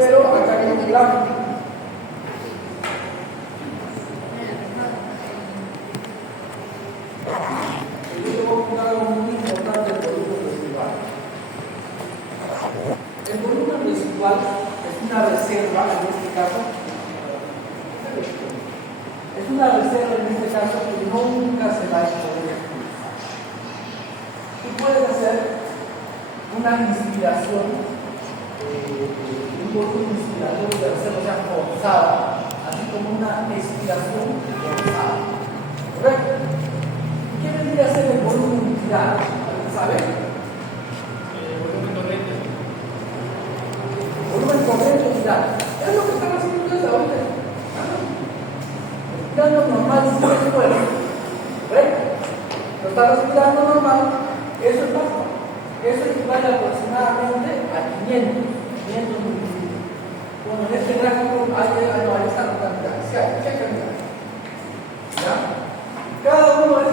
pero acá hay un gráfico. Yo tengo que algo muy importante del volumen residual. El volumen residual es una reserva, en este caso, es una reserva en este caso que nunca se va a poder expulsar. Tú puedes hacer una inspiración, un volumen inspiratorio de reserva, o sea, forzada, así como una expiración forzada. ¿Correcto? ¿Qué vendría a ser el volumen vital? ¿Saben? Volumen corriente. Volumen corriente vital. Es lo que están haciendo ustedes ahorita. Respirando normal sin esfuerzo. ¿Correcto? Lo están respirando normal. Eso es basta. Eso equivale aproximadamente a 500 mililitros. Bueno, en este gráfico ahí están las cantidades. Sí hay cantidades. ¿Ya? Cada uno de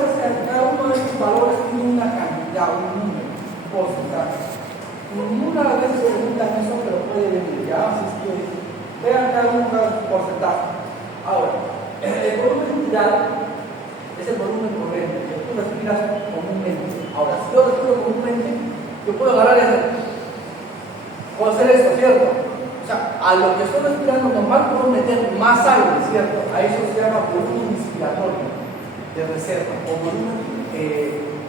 estos valores tiene una cantidad, un número, un porcentaje. Ninguna vez se preguntan eso, pero puede venir, ya, si es que vean cada uno un porcentaje. Ahora, el volumen vital es el volumen corriente, que tú respiras comúnmente. Ahora, si yo respiro comúnmente, yo puedo agarrar ese, puedo hacer esto, ¿cierto? O sea, a lo que estoy respirando normal puedo meter más aire, ¿cierto? A eso se llama volumen inspiratorio de reserva, o volumen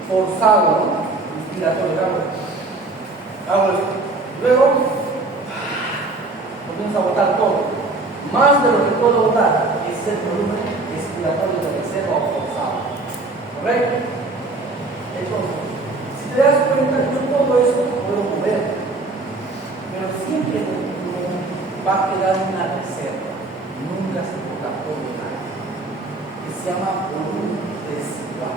forzado, ¿no? Inspiratorio, hago esto. Luego, comienzo a botar todo. Más de lo que puedo botar es el volumen expiratorio de reserva o forzado. ¿Correcto? Entonces, si te das cuenta, yo todo esto puedo mover, pero siempre va a quedar una reserva. Nunca se bota todo nada. Que se llama volumen residual.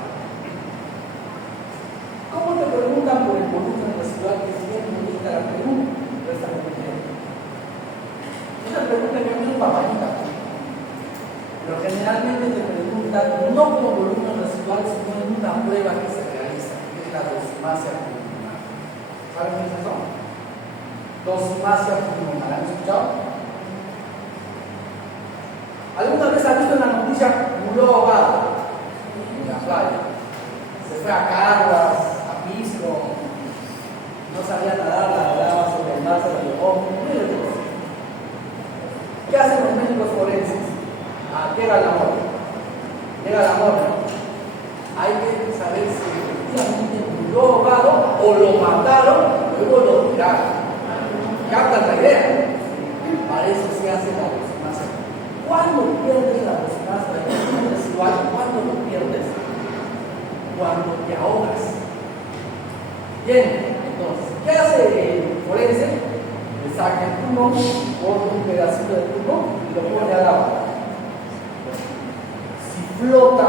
¿Cómo te preguntan por el volumen residual? Que es bien bonita la pregunta. Esta pregunta que es una papayita. Pero generalmente te preguntan no como volumen residual, sino en una prueba que se realiza, que es la dosimasia pulmonar. ¿Saben qué es eso? Dosimasia pulmonar. ¿Han escuchado? ¿Alguna vez ha visto en la noticia murió ahogado en la playa? Se fue a Caguas, a Pisco, no sabía nadar, nadaba sobre el mar, se lo llevó. ¿Qué hacen los médicos forenses? Llega la muerte. Llega la muerte. Hay que saber si efectivamente murió ahogado o lo mataron, luego lo tiraron. ¿Captan la idea? Para eso se hace la dosimasia. ¿Cuándo pierdes la dosimasia residual? ¿Cuándo lo pierdes? Cuando te ahogas. Bien, entonces, ¿qué hace el forense? Le saca el pulmón, corta un pedacito de pulmón y lo pone al agua. Si flota,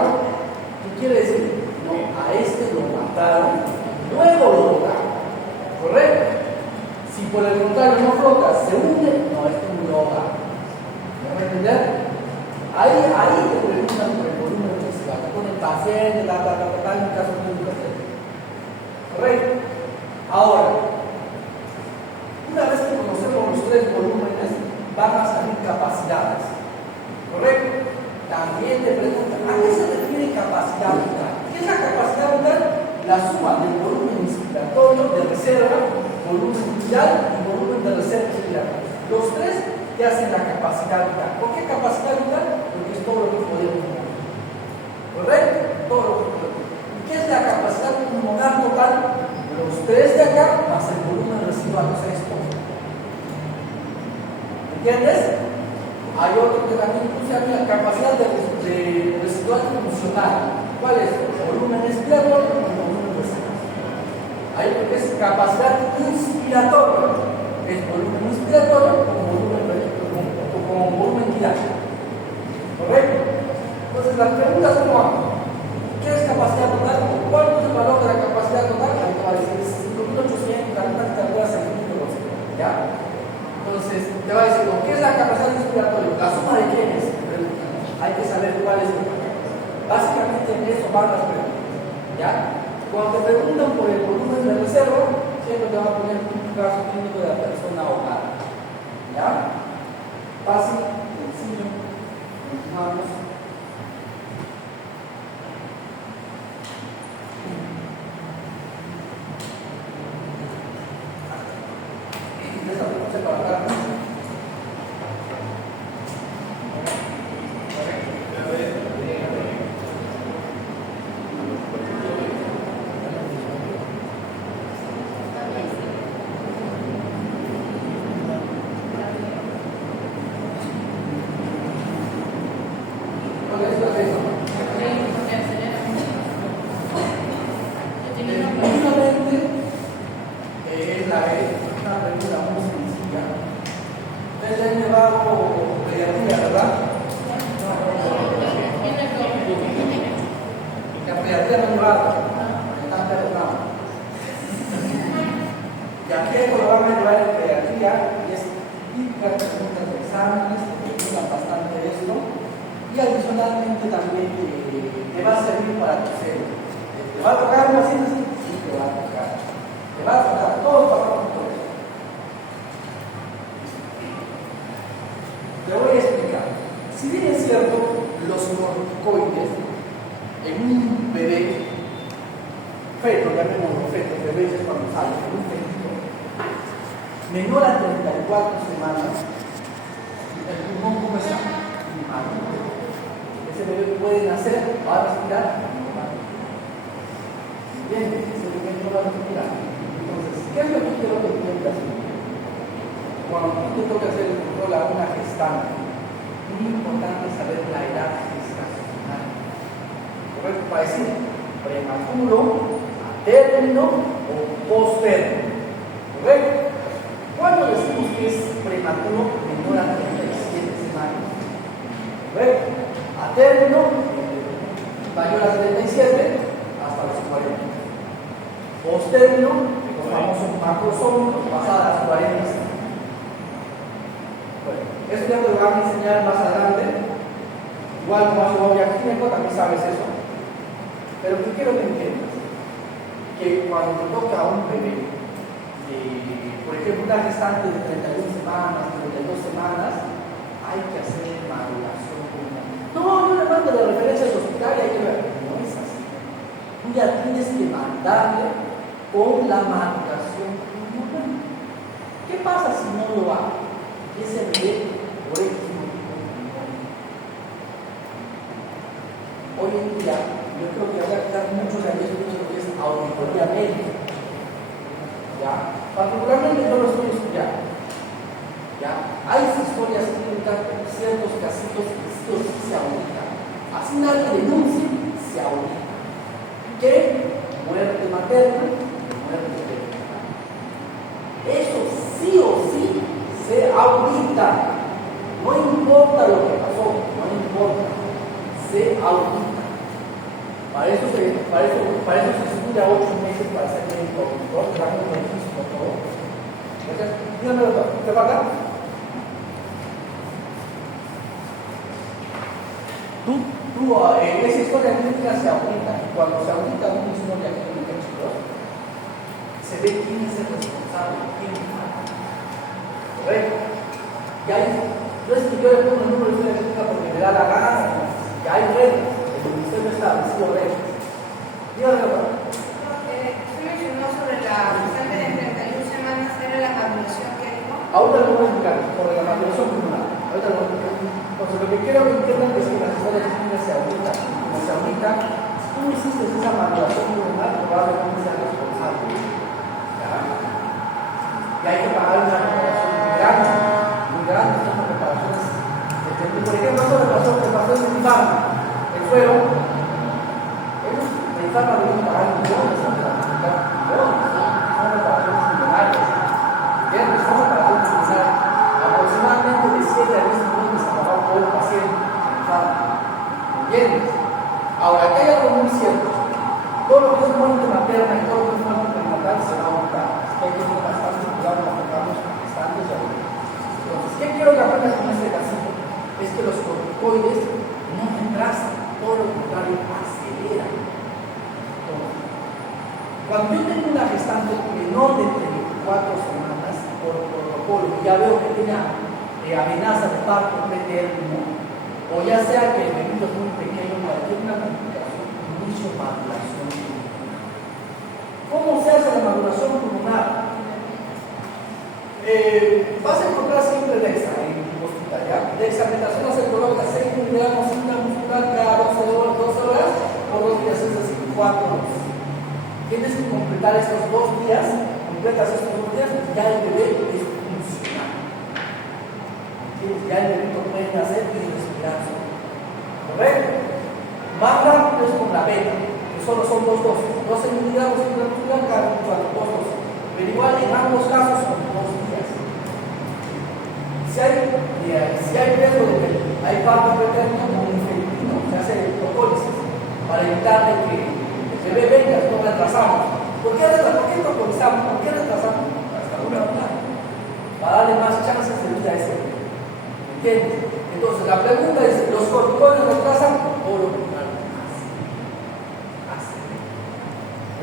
¿qué quiere decir? No, a este lo mataron, luego lo botaron. ¿Correcto? Si por el contrario no flota, se hunde, no, este murió ahogado. ¿Me van a entender? Ahí te preguntan por el volumen residual. Te ponen paciente, en un caso muy importante. ¿Correcto? Ahora, una vez que conocemos los tres volúmenes, van a salir capacidades. ¿Correcto? También te preguntan, ¿a qué se refiere capacidad vital? ¿Qué es la capacidad vital? La suma del volumen inspiratorio de reserva, volumen vital y volumen de reserva expiratoria. Los tres te hacen la capacidad vital. ¿Por qué capacidad vital? Porque es todo lo que podemos mover. ¿Correcto? Todo lo que podemos. ¿Qué es la capacidad pulmonar total? Los tres de acá más el volumen residual, o sea, esto. ¿Entiendes? Hay otro que también puse aquí, la capacidad de residual funcional. ¿Cuál es? Volumen expiratorio y volumen residual. Hay lo que es capacidad inspiratoria. Es volumen inspiratorio como volumen vital. ¿Correcto? Entonces las preguntas son: ¿qué es capacidad total? ¿Cuál es el valor de la capacidad total? Ahí te va a decir 5.800, la mitad de la centímetros. ¿Ya? Entonces te va a decir, ¿qué es la capacidad inspiratoria? ¿La suma de quiénes? Hay que saber cuál es. Básicamente en eso van las preguntas. ¿Ya? Cuando te preguntan por el volumen de reserva, siempre te van a poner un caso clínico de la persona ahogada. ¿Ya? Fácil, sencillo. Continuamos. Esa para acá. Y adicionalmente también te va a servir para tu cero. ¿Te va a tocar algo así? Sí, te va a tocar. Te va a tocar. Todos pasamos por eso. Te voy a explicar. Si bien es cierto, los corticoides en un bebé, feto, llamémoslo feto, bebé es cuando sale, en un fetito, menor a 34 semanas, el pulmón ¿cómo está? Inmaduro. Ese bebé puede nacer, va a respirar. Bien, ese bebé no va a respirar. Entonces, ¿qué es lo que quiero que entiendas? Cuando tú te toca hacer el control a una gestante, muy importante saber la edad gestacional. ¿Correcto? Para decir prematuro, a término o postérmino. ¿Correcto? ¿Cuándo decimos que es prematuro menor a 37 semanas? ¿Correcto? A término, mayor a 37 hasta los 40. Postérmino, los famosos macrosómicos, pasadas las 40. Bueno, eso ya te lo van a enseñar más adelante. Igual como hace un gineco, también sabes eso. Pero yo quiero que entiendas que cuando te toca a un bebé, por ejemplo, una gestante de 31 semanas, 32 semanas, hay que hacer maduración. No, no le mando la referencia al hospital y hay que ver. No es así. Tú ya tienes que mandarle con la maduración pulmonar. ¿Qué pasa si no lo hago? Y ese bebé, por ejemplo, hoy en día, yo creo que ahora muchos de ellos lo que es auditoría médica. ¿Ya? Particularmente yo lo estoy estudiando. ¿Ya? Hay historias clínicas, ciertos casitos que sí se auditan. Así nadie denuncie, se audita. ¿Qué? Muerte materna, muerte fetal. Eso sí o sí se audita. No importa lo que pasó, no importa. Se audita. Para eso se estudia 8 meses para ser médico auditor, que dan un registro todo. Dígame, doctor, ¿qué falta? Esa historia clínica se audita. Cuando se audita una historia clínica, chicos, se ve quién es el responsable, quién falta. ¿Correcto? Y hay, no es que yo le pongo el número de historia clínica porque me da la gana, que hay reglas, el ministerio ha establecido reglas. Dígame, doctor. Usted mencionó sobre la gestante de 31 semanas, ¿era la maduración que dijo? Ahora lo voy a explicar, sobre la maduración pulmonar. Ahorita lo voy a explicar. Entonces, lo que quiero que entiendan es que las historias clínicas se auditan. Como se auditan, si tú no hiciste esa maduración pulmonar, probablemente seas responsable. ¿Ya? Y hay que pagar una reparación muy grande, son reparaciones. Por ejemplo, eso me pasó en el infarto, el suero. Ellos, el infarto deben pagar millones, son reparaciones millonarias. Bien, son reparaciones millonarias. Aproximadamente de 7 a 10 millones a pagar por el paciente. ¿Entiendes? Ahora, aquí hay algo muy cierto. Todo lo que es muerte materna y todo lo que es muerte perinatal se va a aumentar. Hay que tener bastante cuidado para tocar los gestantes de ahorita. Entonces, ¿qué quiero que aprendas con este casito? Es que los corticoides no retrasan, todo lo contrario, aceleran. Cuando yo tengo una gestante menor de 34 semanas, por protocolo, ya veo que tiene amenaza de parto pretérmino, o ya sea que el bebito es muy pequeño, cualquier una complicación, inicio de maduración pulmonar. ¿Cómo se hace la maduración pulmonar? Vas a encontrar siempre Dexa en tu hospital, ¿ya? Dexametasona se coloca 6 miligramos intramuscular cada 12 horas, por 2 días, es decir, 4 horas. Tienes que completar esos 2 días, completas esos 2 días, ya el bebé es funcional. Ya el bebé puede nacer y respirar solo. ¿Correcto? Más rápido es con la beta, que solo son 2 dosis, 12 miligramos intramuscular cada 4 dosis. Pero igual en ambos casos son 2 días. Si hay riesgo de que hay parto pretérmino con infectino, se hace procólisis para evitar de que el bebé venga, no retrasamos. ¿Por qué procolizamos? ¿Por qué retrasamos? Hasta una hora. Para darle más chances de vida a ese bebé. ¿Entiendes? Entonces la pregunta es, ¿los corticoides retrasan o lo contrario?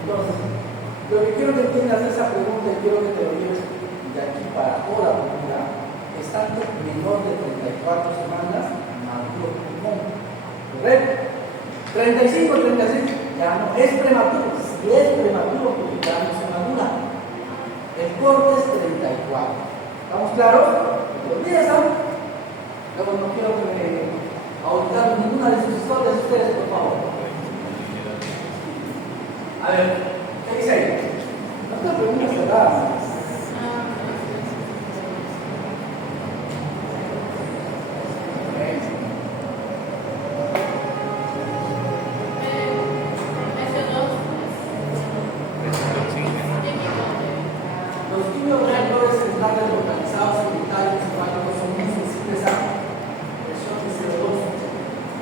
Entonces, lo que quiero que entiendas de esa pregunta y quiero que te lo lleves de aquí para toda la vida, es tanto menor de 34 semanas, maduro pulmón. ¿Correcto? 35, 36, ya no es prematuro. Si es prematuro, porque ya no se madura. El corte es 34. ¿Estamos claros? ¿Lo piensan? Luego no quiero que me auditar ninguna de sus historias ustedes, por favor. A ver, ¿qué dice ahí? No te preguntas cerradas. Los quimioreactores centrales localizados en vitales hepáticos son muy sensibles a presión de CO2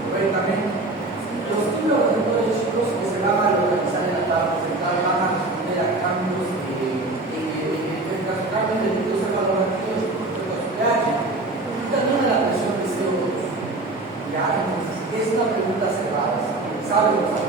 correctamente. Los quimioreactores chicos que se van a localizar en la tabla central van a responder a cambios cambios de líquidos evaluativos respecto a su pH y también a la presión de CO2. Ya, entonces, es una pregunta cerrada. ¿Sabe o no sabe?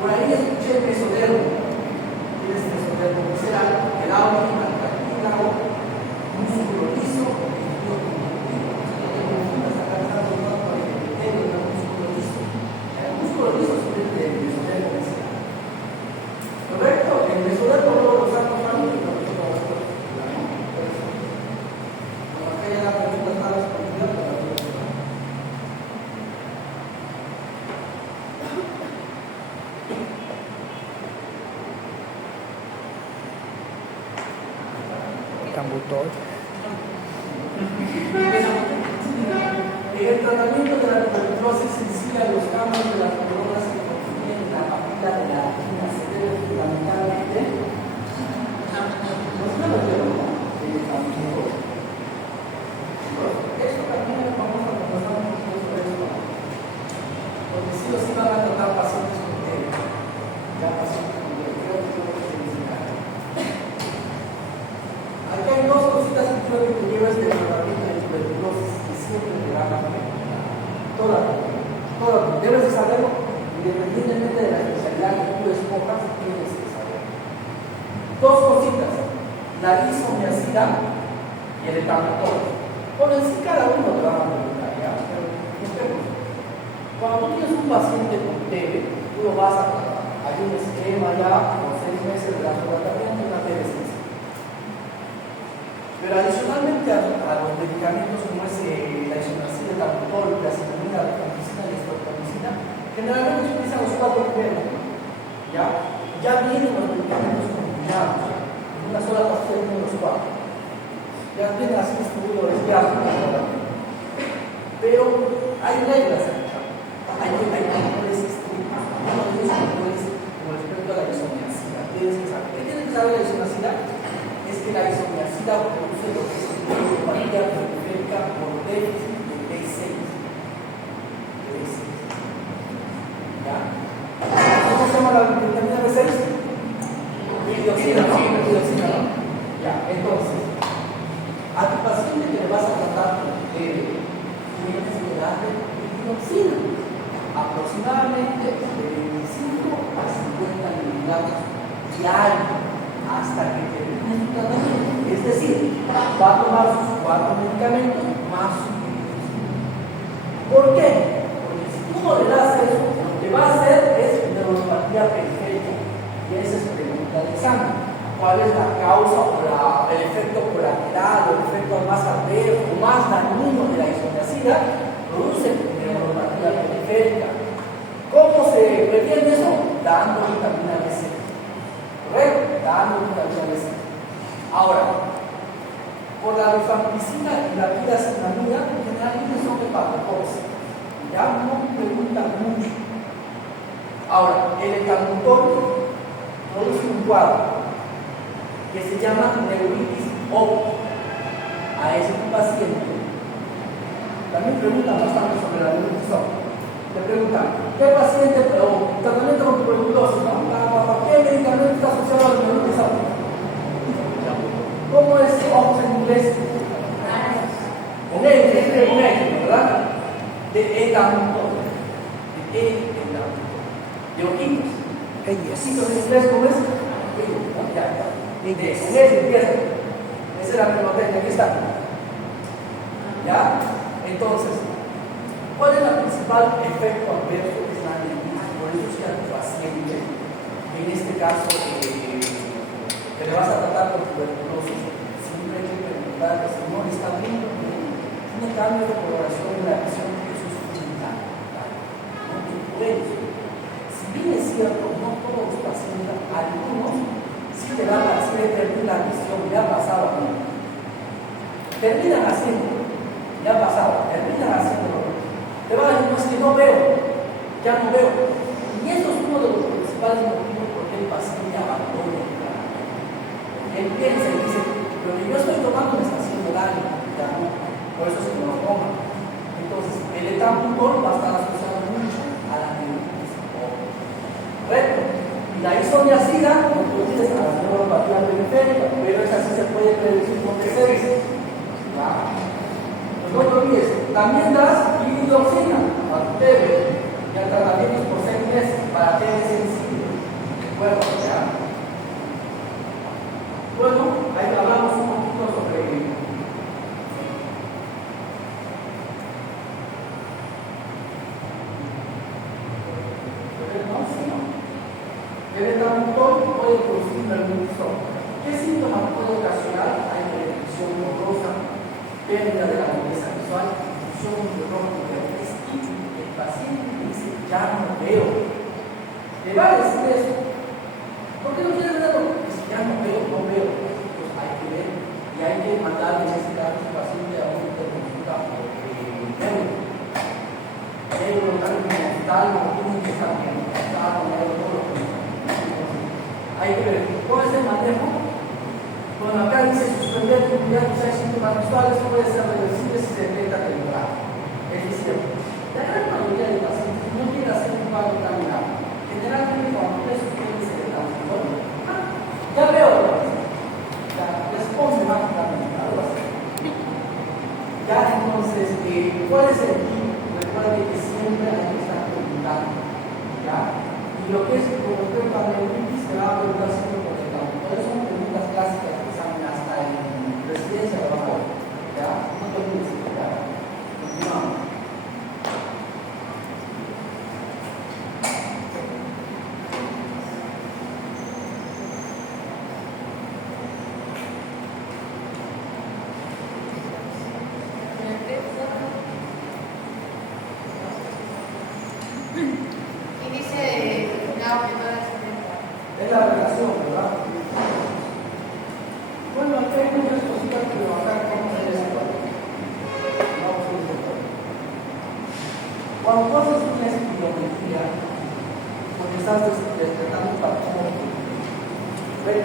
Por ahí escuché el mesodermo. ¿Tienes el mesodermo visceral? El audio, el cartílago, músculo liso y líquido conductivo. El músculo liso es el mesodermo visceral. ¿Correcto? El mesodermo luego lo saco mal y lo meto a la película. Como acá ya la pregunta está respondida, pero la película. Cambutor. En el tratamiento de la tuberculosis sensible a los cambios de las neuronas que contienen la papila de la retina se debe fundamentalmente esto también es famoso cuando estamos por eso, porque sí o sí van a tratar pacientes con TED, ya pacientes con TED, creo que es lo que se necesita. Aquí hay dos cositas que quiero que te lleves de tratamiento de tuberculosis que siempre te van a ver. Toda, debes de saberlo, independientemente de la especialidad que tú escojas, tienes que saberlo. Dos cositas, la isomiazida y el etamitol. Bueno, en sí cada uno te va a preguntar, ¿ya? Pero busquemos. Cuando tú tienes un paciente con TB, tú lo vas a tratar. Hay un esquema ya con 6 meses de tratamiento y una PDC. Pero adicionalmente a los medicamentos como es la isoniazida, el talmutol, la citromicina, la rifampicina y la estreptomicina, generalmente se utilizan los 4 primeros. Ya vienen los medicamentos combinados, en una sola pastilla tienen los 4. Ya vienen así distribuidos los diálogos. Pero hay reglas, hay controles estrictos. Uno de esos controles con respecto a la isoniazida. Tienes que saber. ¿Qué tiene que saber la isoniazida? Es que la isoniazida produce lo que es neuropatía periférica por déficit de B6. ¿Ya? ¿Cómo se llama la vitamina B6? Dioxina, ¿no? Dioxina, ¿no? Ya, entonces, a tu paciente que le vas a tratar tienes que darle dioxina, aproximadamente de 25 a 50 miligramos diarios, hasta que termine su tratamiento. Es decir, va a tomar sus 4 medicamentos más su dioxina. ¿Por qué? Porque si tú no le das eso, lo que va a hacer es neuropatía periférica. Y esa es pregunta de examen. ¿Cuál es la causa o el efecto colateral o el efecto más adverso o más dañino de la isoniazida? Produce neuropatía periférica. ¿Cómo se previene eso? Dando vitamina B6. ¿Correcto? Dando vitamina B6. Ahora, por la rifampicina y la piracinamida, generalmente son hepatotóxicos. Ya no preguntan mucho. Ahora, el etalmutol produce un cuadro que se llama neuritis óptica. A ese paciente también preguntan bastante sobre la neuritis óptica. Le preguntan, ¿qué paciente o tratamiento con tuberculosis? ¿No? ¿Qué medicamento está asociado a la neuritis óptica? ¿Cómo es óptica en inglés? Con E, ¿verdad? De etalmutol. De ojitos. Ojitos en inglés, ¿cómo es? Esa es la primotecnia, aquí está. ¿Ya? Entonces, ¿cuál es el principal efecto adverso de esta neuritis? Por eso es que a tu paciente, en este caso, que le vas a tratar por tuberculosis, siempre hay que preguntarle si no le está viendo un cambio de coloración en la visión, eso es fundamental. No te puedes. Si bien es cierto, no todos los pacientes, algunos sí te van a hacer perder la visión, ya ha pasado a mí. Terminan haciendo, ya ha pasado, terminan haciendo. Te van a decir, no es que no veo, ya no veo. Y eso es uno de los principales motivos por qué el paciente abandona el tratamiento. Él piensa y dice, lo que yo estoy tomando me está haciendo daño, ya no, por eso es que no lo toma. Entonces, el etalmutol va a estar asociado mucho a la neuritis óptica. ¿Correcto? Y la isoniazida, no tú dices a la neuropatía periférica, pero esa sí se puede predecir con B6. ¿Ya? Pues no te olvides, también das iridoxina para ustedes, ya tratamientos por 6 meses para TB sensible. ¿De acuerdo? ¿Ya? Bueno, ahí hablamos un poquito sobre el etalmutol puede producir neuritis óptica. ¿Qué síntomas puede ocasionar? Hay depresión borrosa, pérdida de la agudeza visual, difusión de rojo de y el paciente dice, ya no veo. Le va a decir eso. ¿Por qué no quiere verlo? Porque si ya no veo, no veo. Pues hay que ver y hay que mandarle en este caso al paciente a un interconsulta neuro, tal, no tiene que estar bien, hay que ver cómo es el manejo. Bueno, acá dice suspender comunidad de síntomas visuales puede ser reversible si se detecta temprano. Es decir, la gran mayoría de pacientes no quiere hacer un cuadro caminado. Generalmente cuando ustedes suspenden se etalmutol, ya veo, ya responde mágicamente, algo así. Ya entonces, ¿cuál es el tip? Recuerden que siempre hay que estar preguntando, ¿ya? Y lo que es con respecto a la neuritis se va a preguntar siempre por el campo. Entonces son preguntas clásicas que salen hasta en residencia de abajo. ¿Ya? No te olvides, ¿ya? Continuamos. objeto de 70. Es la relación, ¿verdad? Bueno, aquí hay muchas cositas que trabajar cómo hacer esto. Vamos a ir. Cuando tú haces una espirometría, porque estás detectando un patrón, ¿ven?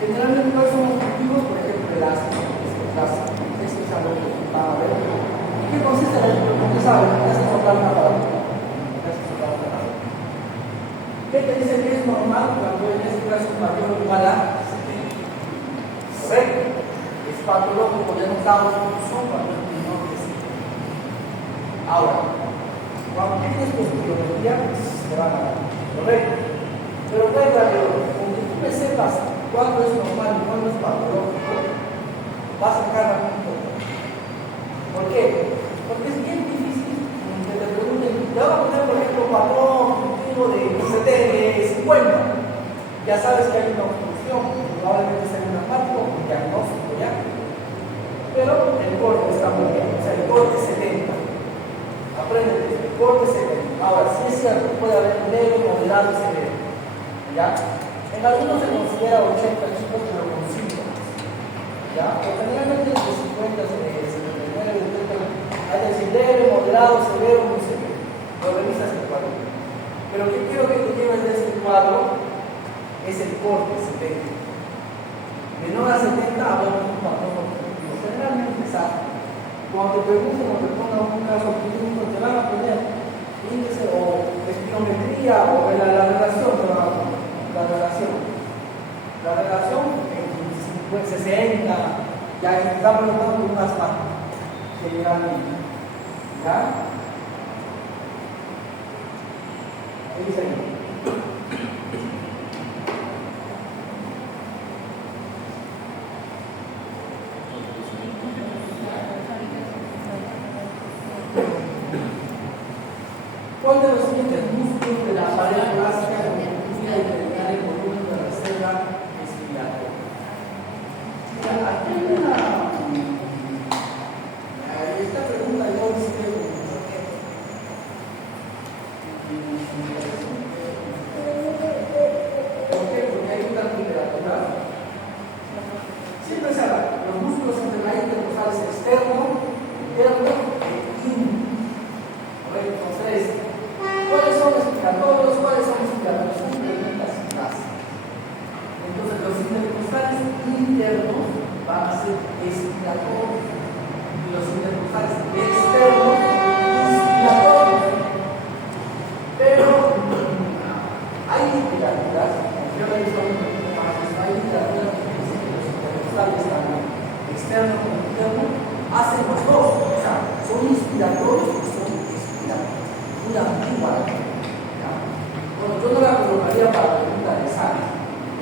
Generalmente no son objetivos, por ejemplo, el ácido, esto es algo que van a ver. ¿Y qué consiste en esto? Porque saben, me hace soltar una palabra. ¿Qué te dice que es normal cuando en este caso es mayor o igual a 70? ¿Correcto? Es patológico, ya no estamos en un sopa, no es menor que 70. Ahora, cuando tienes tu espirometría, se van a dar. ¿Correcto? Pero recuerda, aunque tú me sepas cuándo es normal y cuándo es patológico, vas a sacar a un poco. ¿Por qué? Porque es bien difícil que te pregunten, te voy a poner por ejemplo patrón de 50. Ya sabes que hay una obstrucción, probablemente sea un asmático, un diagnóstico ya. Pero el corte está muy bien, o sea, el corte 70. Aprende el corte 70. Ahora, si es cierto, puede haber leve, moderado y severo. ¿Ya? En algunos se considera 80 chicos, pero con síntomas. ¿Ya? Pero generalmente de 50, 79, 70, hay decir leve, moderado, severo, muy severo. Lo revisas el cuadro. Pero lo que quiero que te lleves de este cuadro es el corte 70. Menor a 70 hablamos de un patrón objetivo. Generalmente sale. Cuando te pregunten o te pongan un caso clínico, te van a poner índice o espirometría o la relación, te van a poner. La relación en 60, ya está preguntando un asmático generalmente. ¿Ya? ¿Qué dice ahí? ¿Cuál de los siguientes músculos de la pared torácica contribuye a incrementar el volumen de reserva respiratoria? Mira, aquí hay esta pregunta yo hice ¿por qué? Porque hay una temperatura. Siempre se habla, los músculos intercostales externo, interno e interno. Correcto, entonces, ¿cuáles son respiratorios? ¿Cuáles son respiratorios? Son preguntas sin base. Entonces, los intercostales internos van a ser expiratorios y los intercostales externos inspiratorios. Pero hay literaturas, yo he visto un poquito más, hay literaturas que dicen que los intercostales también externo y interno hacen los dos, o sea, son inspiratorios y son expiratorios. Muy antigua, ¿ya? Bueno, yo no la colocaría para la pregunta de examen,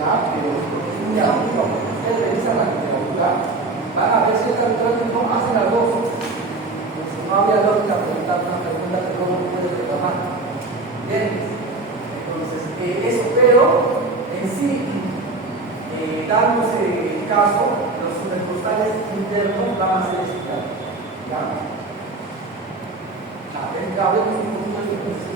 ¿ya? Pero es muy antigua, porque ustedes revisan la literatura, van a ver si esta literatura no hacen las dos. Pues no habría lógica preguntar una pregunta que luego no puede reclamar. Bien, entonces, eso, pero en sí, dándose el caso, los intercostales internos van a ser expiratorios, ¿ya? Hablemos un poquito de esto.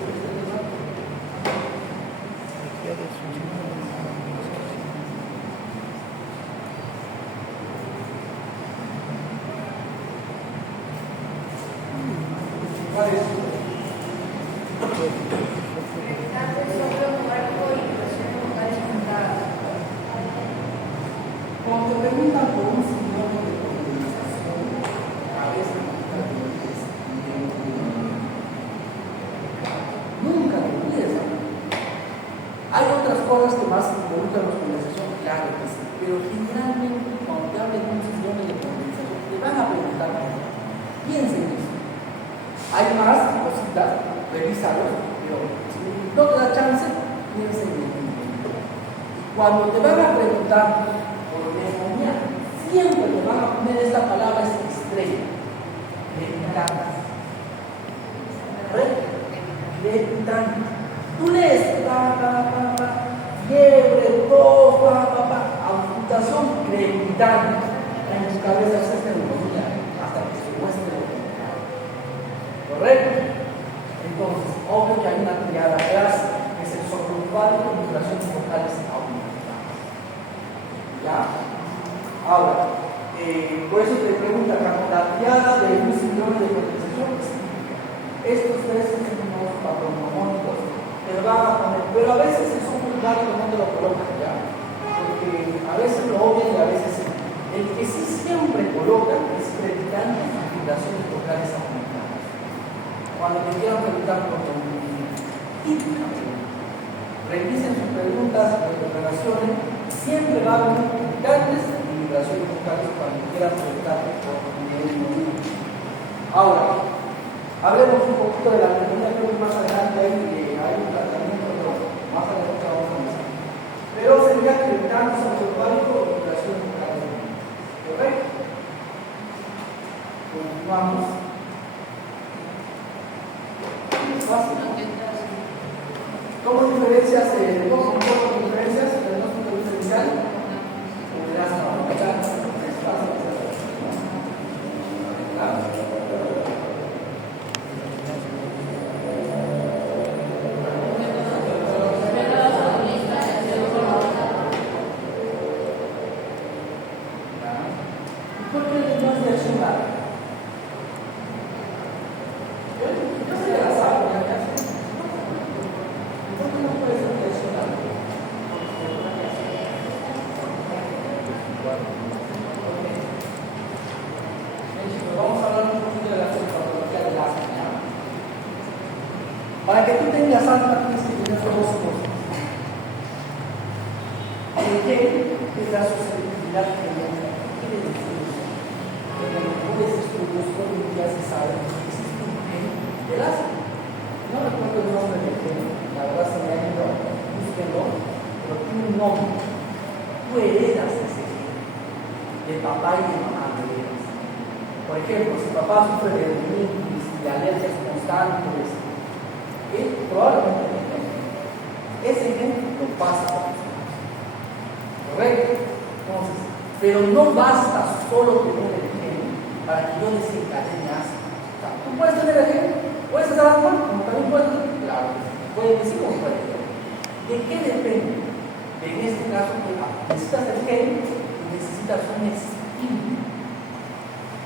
¿Cuál es? Cuando te preguntan por un síndrome de condensación, a veces nunca te olvides. Hay otras cosas que más involucran la condensación, claro que sí, pero generalmente cuando te hablan de un síndrome de condensación, te van a preguntar, piensa en eso. Hay más cositas, revísalos, pero si no te da chance, piensa en ello. Cuando te van a preguntar por neumonía, siempre te van a poner esta palabra estrella, crepitantes. ¿Correcto? Crepitantes. Tú lees, fiebre, tos, amputación, crepitante. En tus cabezas es neumonía, hasta que se muestre lo contrario. ¿Correcto? Entonces, obvio que hay una triada clásica, que es el vasovagárico y vibraciones vocales aumentadas. ¿Ya? Ahora, por eso te pregunta, la triada de un síndrome de compensación, estos tres son unos patognomónicos, pero a veces son muy raros no te lo colocan, ¿ya? Porque a veces lo obvian y a veces sí. El que sí siempre coloca es predicando sus vibraciones vocales aumentadas. Cuando te quieran preguntar por tu típicamente, revisen sus preguntas, sus declaraciones, siempre va a haber grandes vibraciones vocales cuando quieran preguntarte por tu nivel. Ahora, hablemos un poquito de la anatomía, creo que más adelante hay un tratamiento, pero más adelante vamos a ver. Pero sería que el cáncer vasovagárico o vibraciones vocales. ¿Correcto? Continuamos. Es fácil, ¿no? ¿Cómo diferencias del diagnóstico diferencial? ¿Por qué no es reaccionar? Yo sé que la sabe, ya sé. ¿Por qué no puede ser reaccionar? Vamos a hablar un poquito de la sintomatología del asma, ¿ya? Para que tú tengas asma tienes que tener dos cosas. El gen es la susceptibilidad genética. ¿Qué quiere decir eso? Que en los mejores estudios hoy en día se sabe que existe un gen del asma. No recuerdo el nombre del gen, la verdad se me ha ido, búsquenlo, pero tiene un nombre. Tú heredas ese gen, de papá y de mamá lo heredas. Por ejemplo, si papá sufre de rinitis y alergias constantes, probablemente ese gen lo pasa a los hijos. ¿Correcto? Entonces, pero no basta solo tener el gen para que yo desencadene asma. O sea, tú puedes tener el gen, puedes estar asma, como también puedes tener, claro, puedes decir como puede tener. ¿De qué depende? En este caso, necesitas el gen y necesitas un estímulo.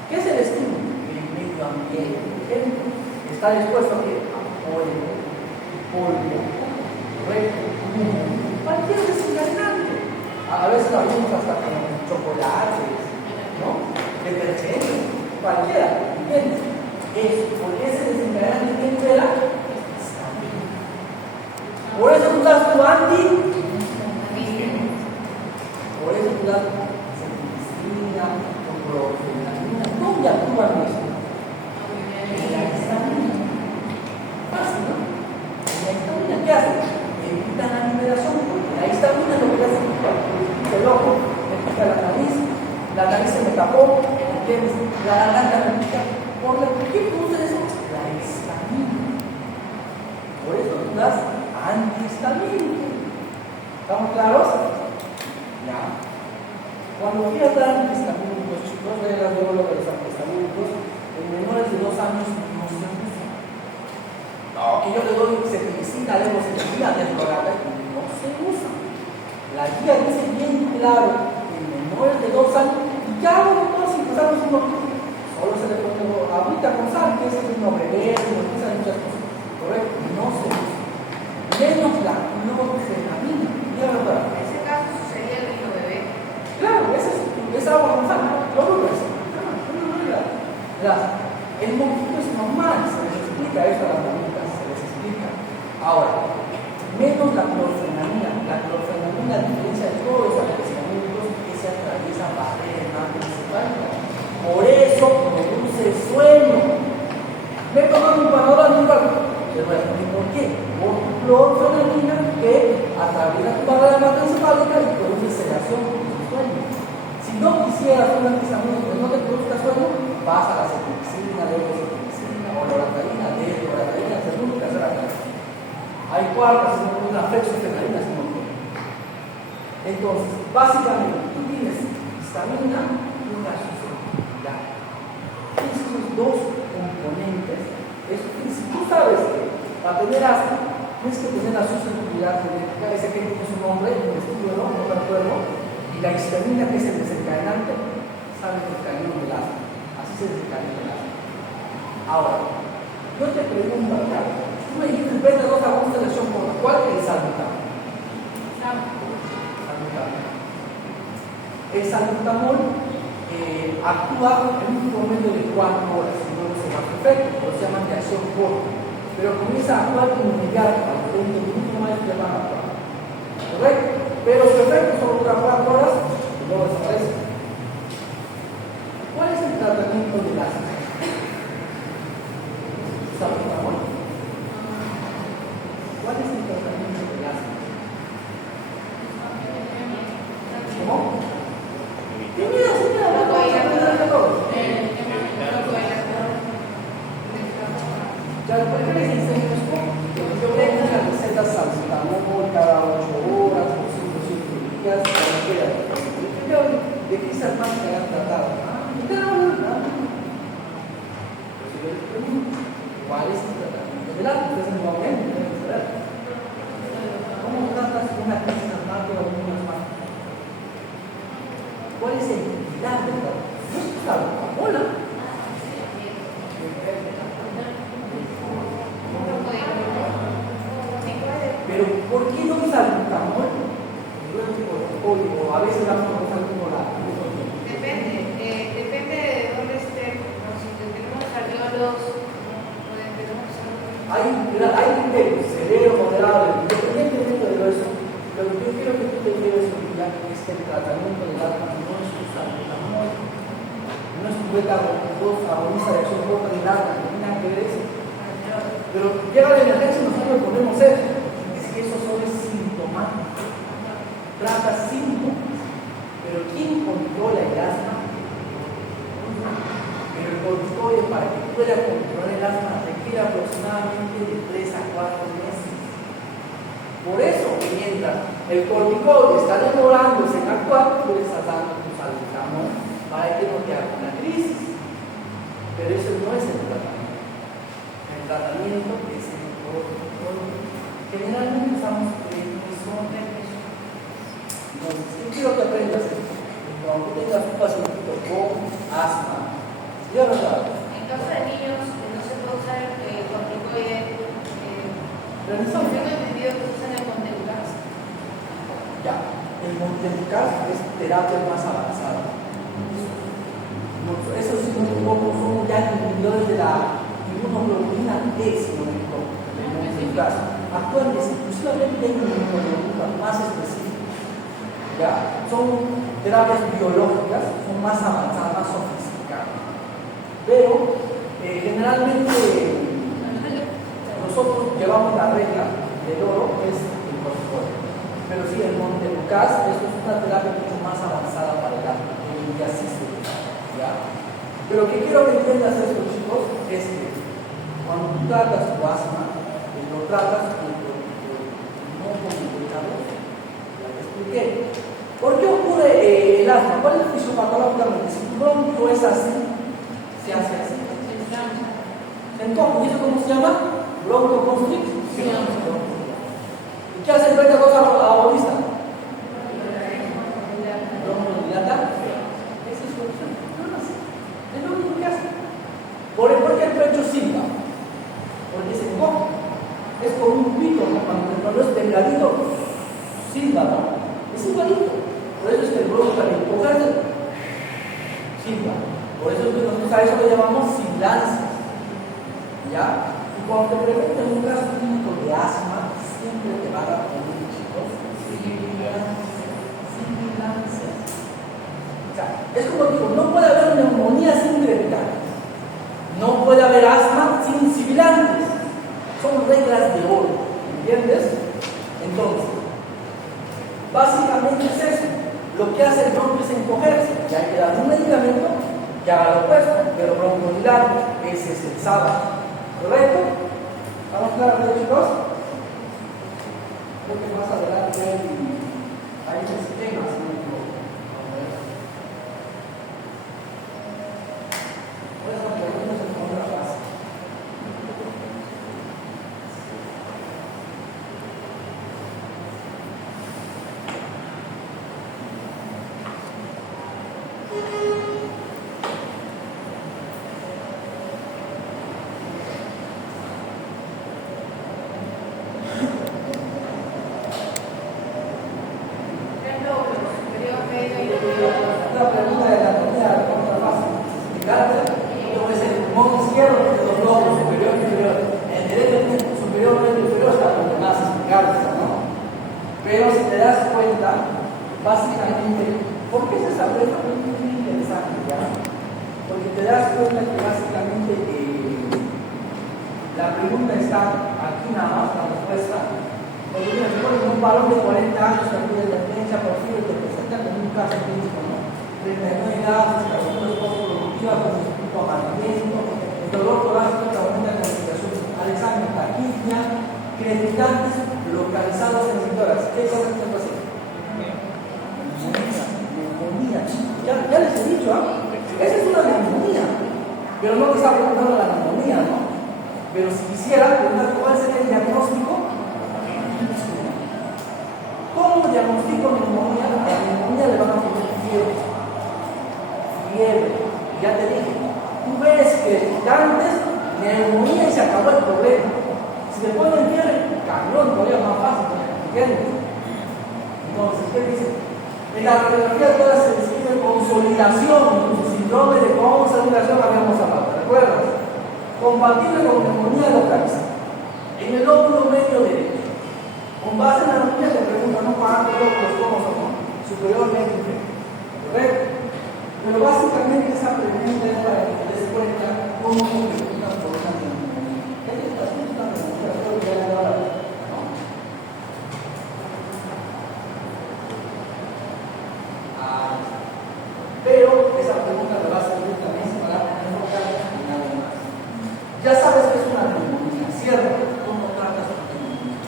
¿Qué es el estímulo? El medio ambiente, por ejemplo. Está dispuesto a que polvo, correcto, cualquier desencadenante. A veces lo abrimos hasta con chocolates, ¿no? Detergentes, cualquiera, ¿entiendes? Porque ese desencadenante que fuera está bien. Por eso tú das tu por eso tú das ceticiclina, tu clorfenamina. ¿Dónde actúan eso? En la histamina. Fácil, ¿no? En la histamina, ¿qué hace? Evitan la liberación, porque la histamina lo que hace es el ojo, me pica la nariz se me tapó, ¿entiendes? La garganta me pica. ¿Qué produce eso? La histamina. Por eso tú das antihistamínico. ¿Estamos claros? Ya. Cuando fui a dar antihistamínicos, chicos, de la bióloga de los antihistamínicos, en menores de 2 años no se usan. No, que yo le doy ceticina, levocetirizina, deflorada, no se usa. La guía dice bien claro que en menores de 2 años, y ya nosotros si pasamos un poquito, solo se le pone ahorita con sal, que es un nombre verde, no usan muchas cosas. Correcto, no se usa. Menos la clorfenamina. Ya lo verdad. En ese caso sería el niño bebé. Claro, es agua con sal, no lo es. El motivo es normal, se les explica eso a las mamitas, se les explica. Ahora, menos la clorfenamina. La clorfenamina, a diferencia de todos los antihistamínicos, que se atraviesa barreras hematoencefálicas. Por eso produce sueño. Me he tomado un panadol de un barco. Les voy a explicar por qué. Por clorfenamina que atraviesa tu barrera hematoencefálica y produce sedación y sueño. Si no quisieras un antihistamínico que no te produzca sueño, vas a la ceticlina, levocetirizina, o loratadina, desloratadina, segunda y tercera clase. Hay cuartas, una fexofenadina, si no quiero. Entonces, básicamente, tú tienes histamina y una susceptibilidad. Esos dos componentes, si tú sabes que para tener asma, tú tienes que tener la susceptibilidad genética. Ese que tiene su nombre, un estudio, no me acuerdo, y la histamina, que es el desencadenante, sabe que desencadena el asma. Así se desencadena el asma. Ahora, yo te pregunto acá, tú me dijiste beta 2 agonistas de acción por ¿cuál es el salbutamol? El salbutamol actúa en un promedio de 4 horas, si no se va perfecto, lo se llama de acción corta, pero comienza a actuar inmediato, a los 20 minutos más que van a actuar. ¿Correcto? Pero su efecto solo dura 4 horas y luego desaparece. ¿Cuál es el tratamiento del asma? Salbutamol. ¿Cuál es el tratamiento del asma? ¿Cómo? Ya lo prefieres enseñar yo veo una receta salbutamol cada 8 horas, por 5 días, cualquiera. ¿De qué se más que hayan tratado? ¿Cuál es el tratamiento del asma? Ustedes en el momento deben saber. ¿Cómo tratas una crisis asmática o una asma? ¿Cuál es el milagro? No es salbutamol. Pero ¿por qué no salbutamol? O a veces damos como la. Depende de dónde esté. Si tenemos cardiólogos, hay niveles, severo, moderado, independientemente de eso. Lo que yo quiero que tú te lleves ya es que el tratamiento del asma no es un salbutamol, no es un beta 2 agonista de acción corta del asma, no tiene nada que ver eso. Pero llega la emergencia y nosotros ponemos eso. Es que eso solo es sintomático. Trata síntomas. Pero ¿quién controla el asma? Pero el control para que pueda controlar el asma requiere aproximadamente de 3 a 4 meses. Por eso, mientras el corticoide está demorándose en actuar, tú le estás dando tu salbutamol para que no te haga una crisis. Pero eso no es el tratamiento. El tratamiento es el corticoide. Generalmente usamos prednisona. Entonces, yo quiero que aprendas esto. Cuando tengas un pacientito con asma, ya lo sabes. en caso de niños, no se puede usar el corticoide. Prednisona. Tengo entendido que usan el Montelukast. Ya, el Montelukast es terapia más avanzada. Eso sí, somos ya inhibidores de la inmunoglobulina D, si no me equivoco. El Montelukast. Actúan exclusivamente en inmunoglobulina más específica. Ya, son terapias biológicas, son más avanzadas, más sofisticadas. Pero generalmente nosotros llevamos la regla del oro, que es el corticoide. Pero sí, el Montelukast es una terapia mucho más avanzada para el asma, el diasístole. ¿Ya? Pero lo que quiero que entiendas esto, chicos, es que cuando tú tratas tu asma, lo tratas no con indicador. Ya te expliqué. ¿Por qué ocurre el asma? ¿Cuál es el fisiopatológicamente? Si tu bronquio es así, se hace así. Se encoge. ¿Y eso cómo se llama? Broncoconstricción. ¿Y qué hace el beta 2 agonista? Broncodilata. Esa es su opción. Es lo único que hace. ¿Por qué el pecho silba? Porque se encoge. Es como un pito, ¿no? Cuando es delgadito, silba, ¿no? Es igualito. Por eso es que el bronco al encogerse silba. Por eso es que nosotros a eso lo llamamos sibilancias. ¿Ya? Y cuando te pregunten un caso clínico de asma, siempre te van a pedir, chicos, sibilancias. O sea, es como digo, no puede haber neumonía sin crepitar. No puede haber asma sin sibilantes. Son reglas de oro. ¿Entiendes? Entonces, básicamente es eso. Lo que hace el bronco es encogerse. Ya hay que dar un medicamento que haga lo opuesto, pero broncodilar, ese es el sábado. ¿Correcto? ¿Estamos claros, chicos? Creo que más adelante hay sistemas, si no me equivoco. Voy a estar poniendo en otra fase. alza, ¿no? Pero si te das cuenta, básicamente, ¿por qué se sabe? Es muy interesante, ¿ya? Porque te das cuenta que básicamente la pregunta está aquí nada más, la respuesta. Porque mira, un varón de 40 años que acude de emergencia por fin te presenta con un caso clínico, ¿no? 39 grados, estaciones post-productivas con distinto amarillento, el dolor torácico que aumenta la respiración al examen, taquidia, creditantes localizados en el tórax. ¿Qué cosa que se puede hacer? Neumonía. Ya les he dicho, ¿ah? Esa es una neumonía, pero no te está preguntando la neumonía, ¿no? Pero si quisiera preguntar cuál sería el diagnóstico, ¿cómo diagnostico neumonía? A la neumonía le van a poner fiebre. Fiebre, ya te dije. Tú ves que antes neumonía y se acabó el problema. Si le ponen fiebre, cañón, todavía más fácil, ¿entiendes? Entonces, ¿qué dice? En la radiografía toda se describe consolidación, síndrome de consolidación habíamos hablado, ¿te acuerdas? Compatible con neumonía localizada. En el lóbulo medio derecho. Con base en la neumonía te preguntan, ¿no? ¿Cuántos lóbulos somos? Superiormente inferior. ¿Correcto? Pero básicamente esa pregunta es para que te des cuenta cómo se pregunta por una neumonía. ¿Qué te está haciendo una neumonía? Creo que ya le daba la pregunta, ¿no? Pero esa pregunta me va a servir también para enfocar en nada más. Ya sabes que es una neumonía, ¿cierto? ¿Cómo tratas una neumonía?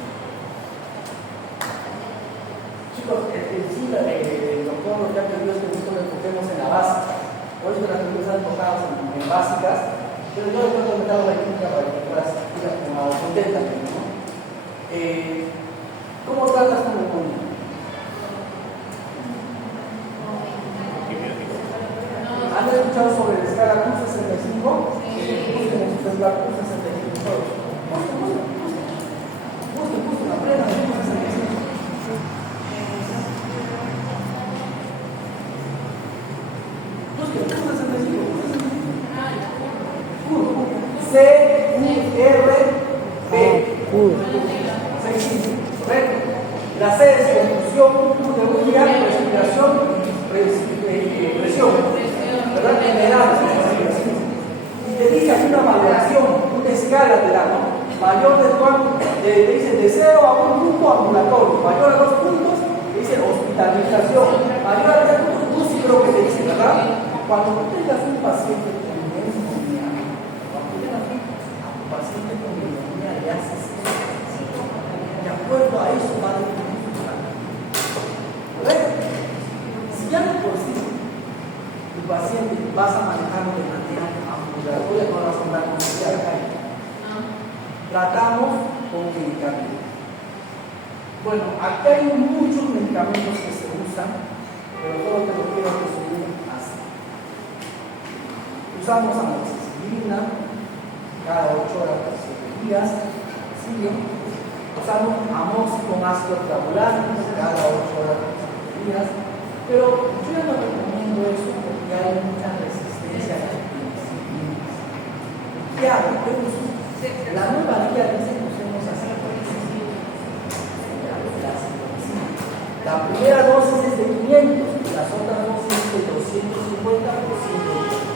Chicos, el doctor ya pidió que nosotros enfoquemos en la básica. Por eso las preguntas están enfocadas en básicas, pero yo después he comentado la clínica para que puedas ir a contenta, ¿no? ¿Cómo tratas una neumonía? ¿Han escuchado sobre la escala Q65? Busquen la Q65. Busquen la plena de Q65. Busquen Q65. C-U-R-B. 65, ¿correcto? La C es confusión, Q de huella, respiración, presión. ¿Verdad? General, y te dice aquí una valoración, una escala te da, ¿no? Mayor de cuánto, te dice de 0 a 1 punto ambulatorio, mayor a 2 puntos, te dice hospitalización, mayor a 3 puntos, tú sí creo que te dice, ¿verdad? Cuando tú tengas un paciente con neumonía, le haces de acuerdo a eso va a definir su tratamiento. ¿Correcto? Si ya no por sí tu paciente vas a manejarlo de manera ambulatoria, no vas a andar con a la calle. Tratamos con medicamentos. Bueno, aquí hay muchos medicamentos que se usan, pero solo te lo quiero resumir así. Usamos amoxicilina cada 8 horas por 7 días, ¿sí? Usamos amoxi con ácido clavulano cada 8 horas por 7 días, pero yo ya no recomiendo eso porque hay mucha resistencia a las penicilinas. ¿Qué hago? ¿Qué uso? La nueva guía dice que usemos así. La primera dosis es de 500, las otras dosis es de 250 por 100.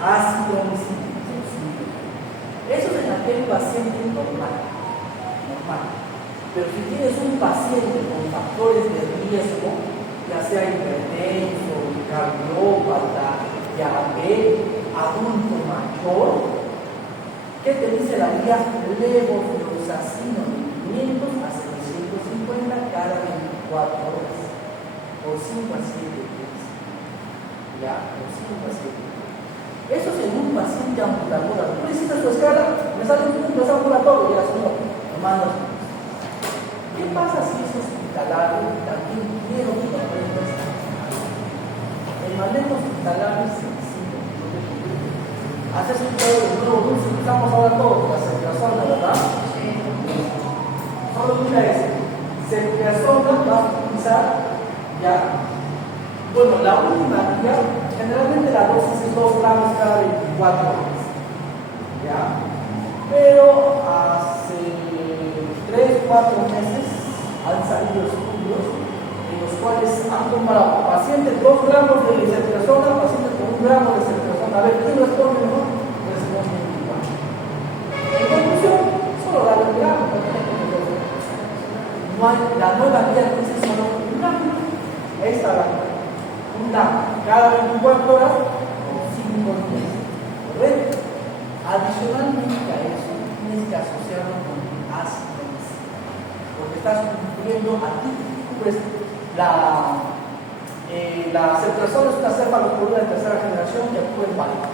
Acitromicina. Eso es en aquel paciente normal. Pero si tienes un paciente con factores de riesgo, ya sea hipertenso, cardiópata, diabético, adulto mayor, ¿qué te dice la guía? Levofloxacino de 500 a 750 cada 24 horas, por 5 a 7 días. Ya, por 5 a 7 días. Eso es en un paciente ambulatorio. Tú hiciste tu escala, me sale un punto, es ambulatorio, y la señora, me mandas. ¿Qué pasa si es hospitalario? También quiero que lo aprendas. El manejo hospitalario es sencillo. Haces un todo de nuevo dulce, usamos ahora todo, la ceftriaxona, ¿verdad? Solo mira eso. Ceftriaxona vas a utilizar ya. Bueno, la última guía, generalmente la dosis es 2 gramos cada 24 horas. ¿Ya? Pero hace 3 3-4 meses han salido estudios en los cuales han comparado pacientes 2 gramos de ceftriaxona, pacientes con 1 gramo de ceftriaxona. A ver, ¿quién responde mejor? Responde igual. En conclusión, solo darle 1 gramo. No hay, la nueva guía dice solo 1 gramo. Esta es la nueva. 1 gramo cada 24 horas con 5 días. ¿Correcto? Adicionalmente a eso, tienes que asociarlo con acitromicina, porque estás cumpliendo a ti, pues la ceftriaxona es una cefalopurina de tercera generación que actúa en pareja,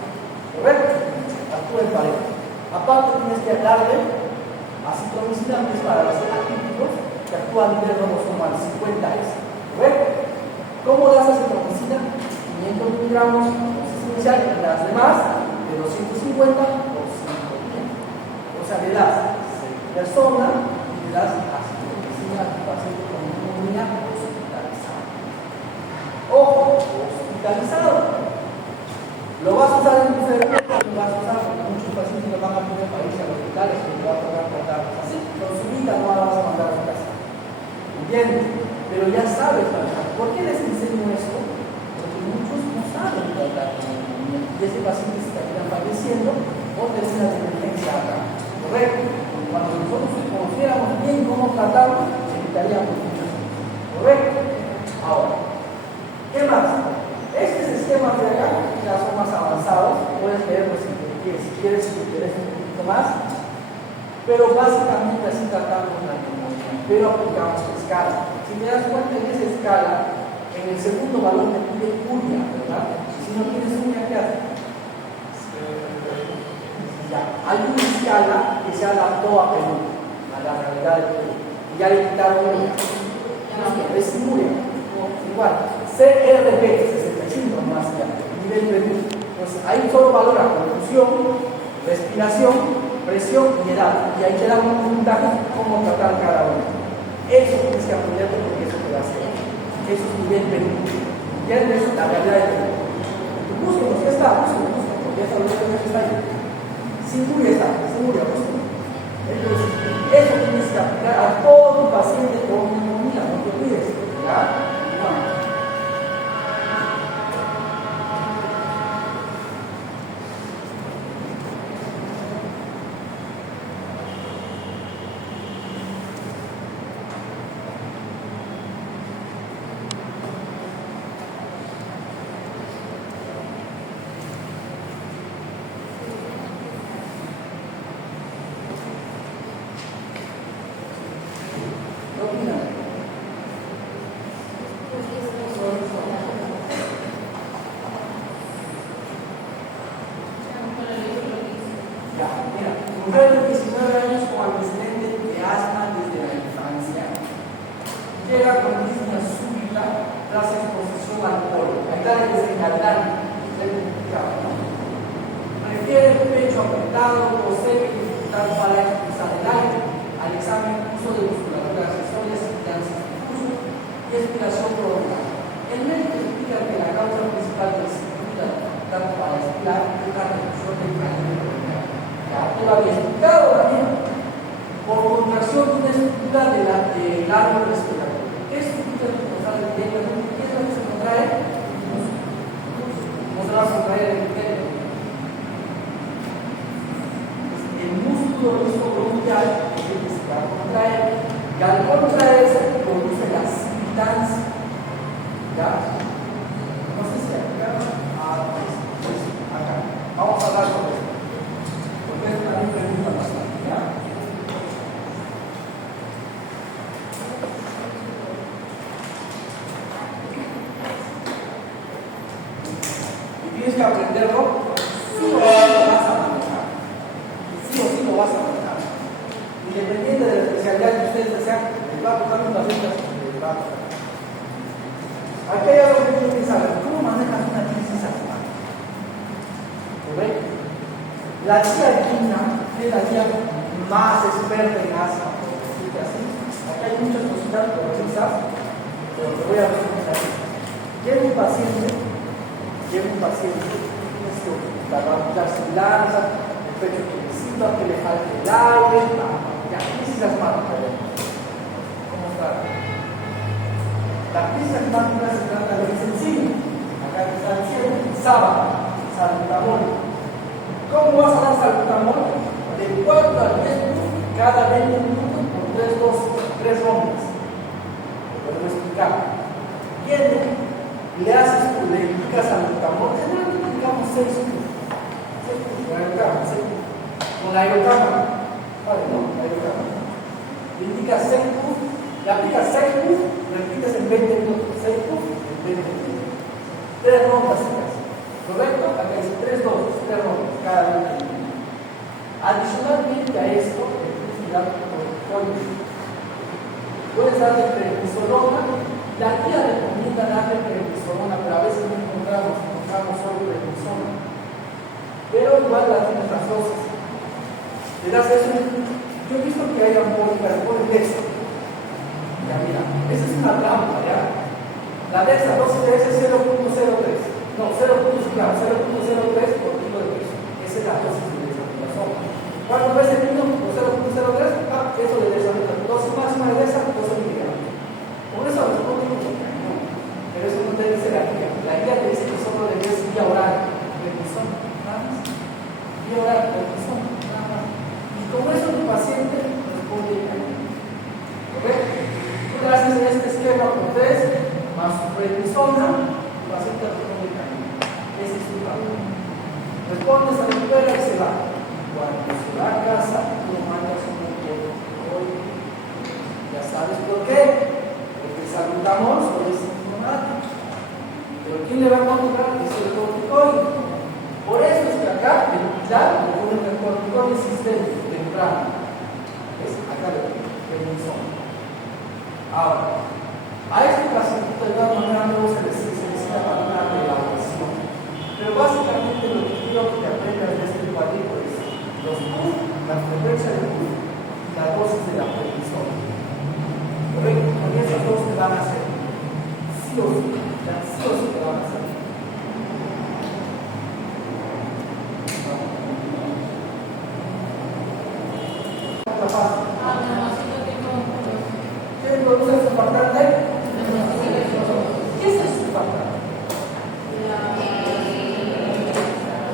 ¿correcto? Actúa en pareja. Aparte tienes que darle acitromicina, que es para los atípicos, que actúa a nivel cromosomal 50S, ¿correcto? ¿Cómo das acitromicina? 500 miligramos, dosis inicial, y las demás de 250 por 5 días. O sea, le das ceftriaxona y le das acitromicina a tu paciente con neumonía hospitalizada. Ojo, hospitalizado. Lo vas a usar en tu cerebro, lo vas a usar porque muchos pacientes lo van a poner para irse al hospital, es que lo va a tocar tratarlos así. Con su vida no la vas a mandar a su casa. ¿Entiendes? Pero ya sabes tratar. ¿Por qué les enseño esto? Porque muchos no saben tratar con neumonía y ese paciente se termina falleciendo o termina de emergencia acá. ¿Correcto? Cuando nosotros conociéramos bien cómo tratarlo, evitaríamos muchas cosas. ¿Correcto? Ahora, ¿qué más? Estos esquemas de acá ya son más avanzados, puedes leerlos si quieres, si te interesa un poquito más, pero básicamente así tratamos la neumonía, pero aplicamos escala. Si te das cuenta en esa escala, en el segundo valor te pide uña, ¿verdad? Y si no tienes uña, ¿qué haces? Ya, hay una escala que se adaptó a Perú, a la realidad de Perú, y ya le quitaron uña. Es Imuria, igual, CRP, 65 más ya, nivel Perú. Entonces ahí solo valora perfusión, respiración, presión y edad. Y ahí te dan un puntaje cómo tratar cada uno. Eso tienes que apoyarte porque eso te va a hacer. Eso es nivel Perú. ¿Entiendes? La realidad de Perú. Búsquenos, ¿qué está? Búsquenos, porque ya sabes que está ahí. Sin duda está, sin duda, búsquenos. Entonces, eso tienes que aplicar a todo paciente con neumonía, no te olvides. ¿Ya? Bueno. Mujer de 19 años con antecedentes de asma desde la infancia llega con disnea súbita tras exposición al alcohol. Ahí está desencadenante, prefiere el pecho apretado, toser y dificultad para expulsar el aire. Al examen, uso de musculatura accesorias, llanzas difusos y expiración prolongada. El médico explica que la causa principal de dificultad tanto para expirar es la reducción del calibre bronquial. Ya te lo había explicado también. Por contracción de una estructura de largo respiratorio. ¿Qué estructura se contrae directamente? ¿Qué es lo que se contrae? No se va a contraer el pelo. El músculo bronquial es el que se va a contraer. Y al contraerse produce la sibilancia. ¿Ya? No sé si acá. Pues acá. Vamos a hablar sobre esto. Porque es una pregunta bastante. ¿Ya? Tienes que aprenderlo, sí o sí lo vas a manejar. Sí o sí lo vas a manejar. Independiente de la especialidad que ustedes desean, les va a tocar un paciente, les va a tocar. Aquí hay algo que tienes que saber. ¿Cómo manejas una crisis asmática? ¿Correcto? La tía Gina es la tía más experta en asma, por decirte así. Aquí hay muchas cositas precisas, pero te voy a presentar. Llega un paciente, tienes que ocultar, va a quitar su lanza, el pecho que necesita, que le falte el aire, ya, crisis asmática. ¿Cómo está? La crisis asmática se trata de sencillo. Acá está diciendo sábado, salbutamol. ¿Cómo vas a dar salbutamol? De 4 a 10 cada 20 minutos por 3 dosis, 3 rondas. Lo voy a explicar. Viene, le indicas salbutamol, generalmente indicamos 6 con la aerocámara. Vale, ¿no? La aerocámara. Le indicas 6 puff, le aplicas 6 puff, repites en 20 minutos. 6 puff en 20 minutos. 3 rondas en casa. ¿Correcto? Acá dice 3 dosis, 3 rondas cada 20 minutos. Adicionalmente a esto, tienes que dar puedes darle prednisolona. La guía recomienda darle prednisolona, pero a veces no encontramos solo prednisolona. Pero igual las tienes las dosis. Le das eso. Yo he visto que hay amor, pero ponen Dexa. Ya mira, esa es una trampa, ya. La Dexa dosis de ese es 0.03. No, 0.03 por kilo de peso. Esa es la dosis de dexametasona. ¿Cuánto pesa el niño? 0.03. Eso de dexametasona. Dosis máxima de Dexa, 12 miligramos. Con eso responde mucho. Pero eso no debe ser la guía. La guía te dice que solo le des vía oral. Prednisona, nada más. Vía oral, prednisona, nada más. Y con eso tu paciente responde bien. ¿Correcto? Tú le haces este esquema con 3 más su prednisona, tu paciente responde bien. Ese es tu trabajo. Respondes a la escuela y se va. Cuando se va a casa, tú mandas un protocolo. Ya sabes por qué. Porque salbutamol solo es sintomático. Pero ¿quién le va a controlar? Es el corticoide. Por eso es que acá, en pilar, le ponen el corticoide sistémico temprano. Es acá el prednisona. Ahora, a este paciente de alguna manera no se necesita para una evaluación. Pero básicamente lo que quiero que aprendas de este cuadrito es los PUF, la frecuencia de PUF y la dosis de la prednisona. ¿Correcto? Con esas dos te van a hacer. Sí o sí. Sí o sí te van a hacer. La fase. ¿Quién produce el surfactante? ¿Qué es el surfactante?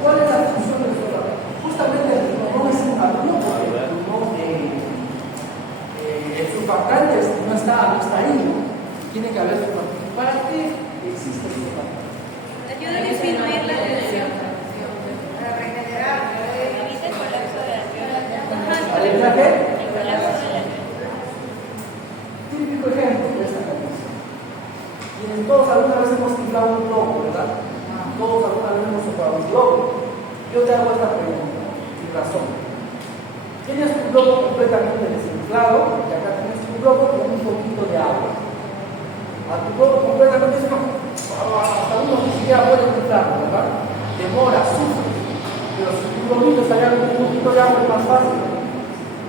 ¿Cuál es la función del surfactante? Justamente el pulmón es un adulto, porque el pulmón, el surfactante no está ahí, ¿no? Tiene que haber surfactante. ¿Para qué existe el surfactante? Ayuda a disminuir la tensión. Para regenerar. Evita el colapso de la ¿Para evitar qué? Típico ejemplo de esta condición. Quienes todos alguna vez hemos inflado un globo, ¿verdad? Todos alguna vez hemos inflado un globo. Yo te hago esta pregunta, y razón. Tienes tu globo completamente desinflado, y acá tienes tu globo con un poquito de agua. A tu globo completamente desinflado, hasta uno ni siquiera puede inflarlo, ¿verdad? Demora, sufre. Pero si tu globito sale con un poquito de agua es más fácil.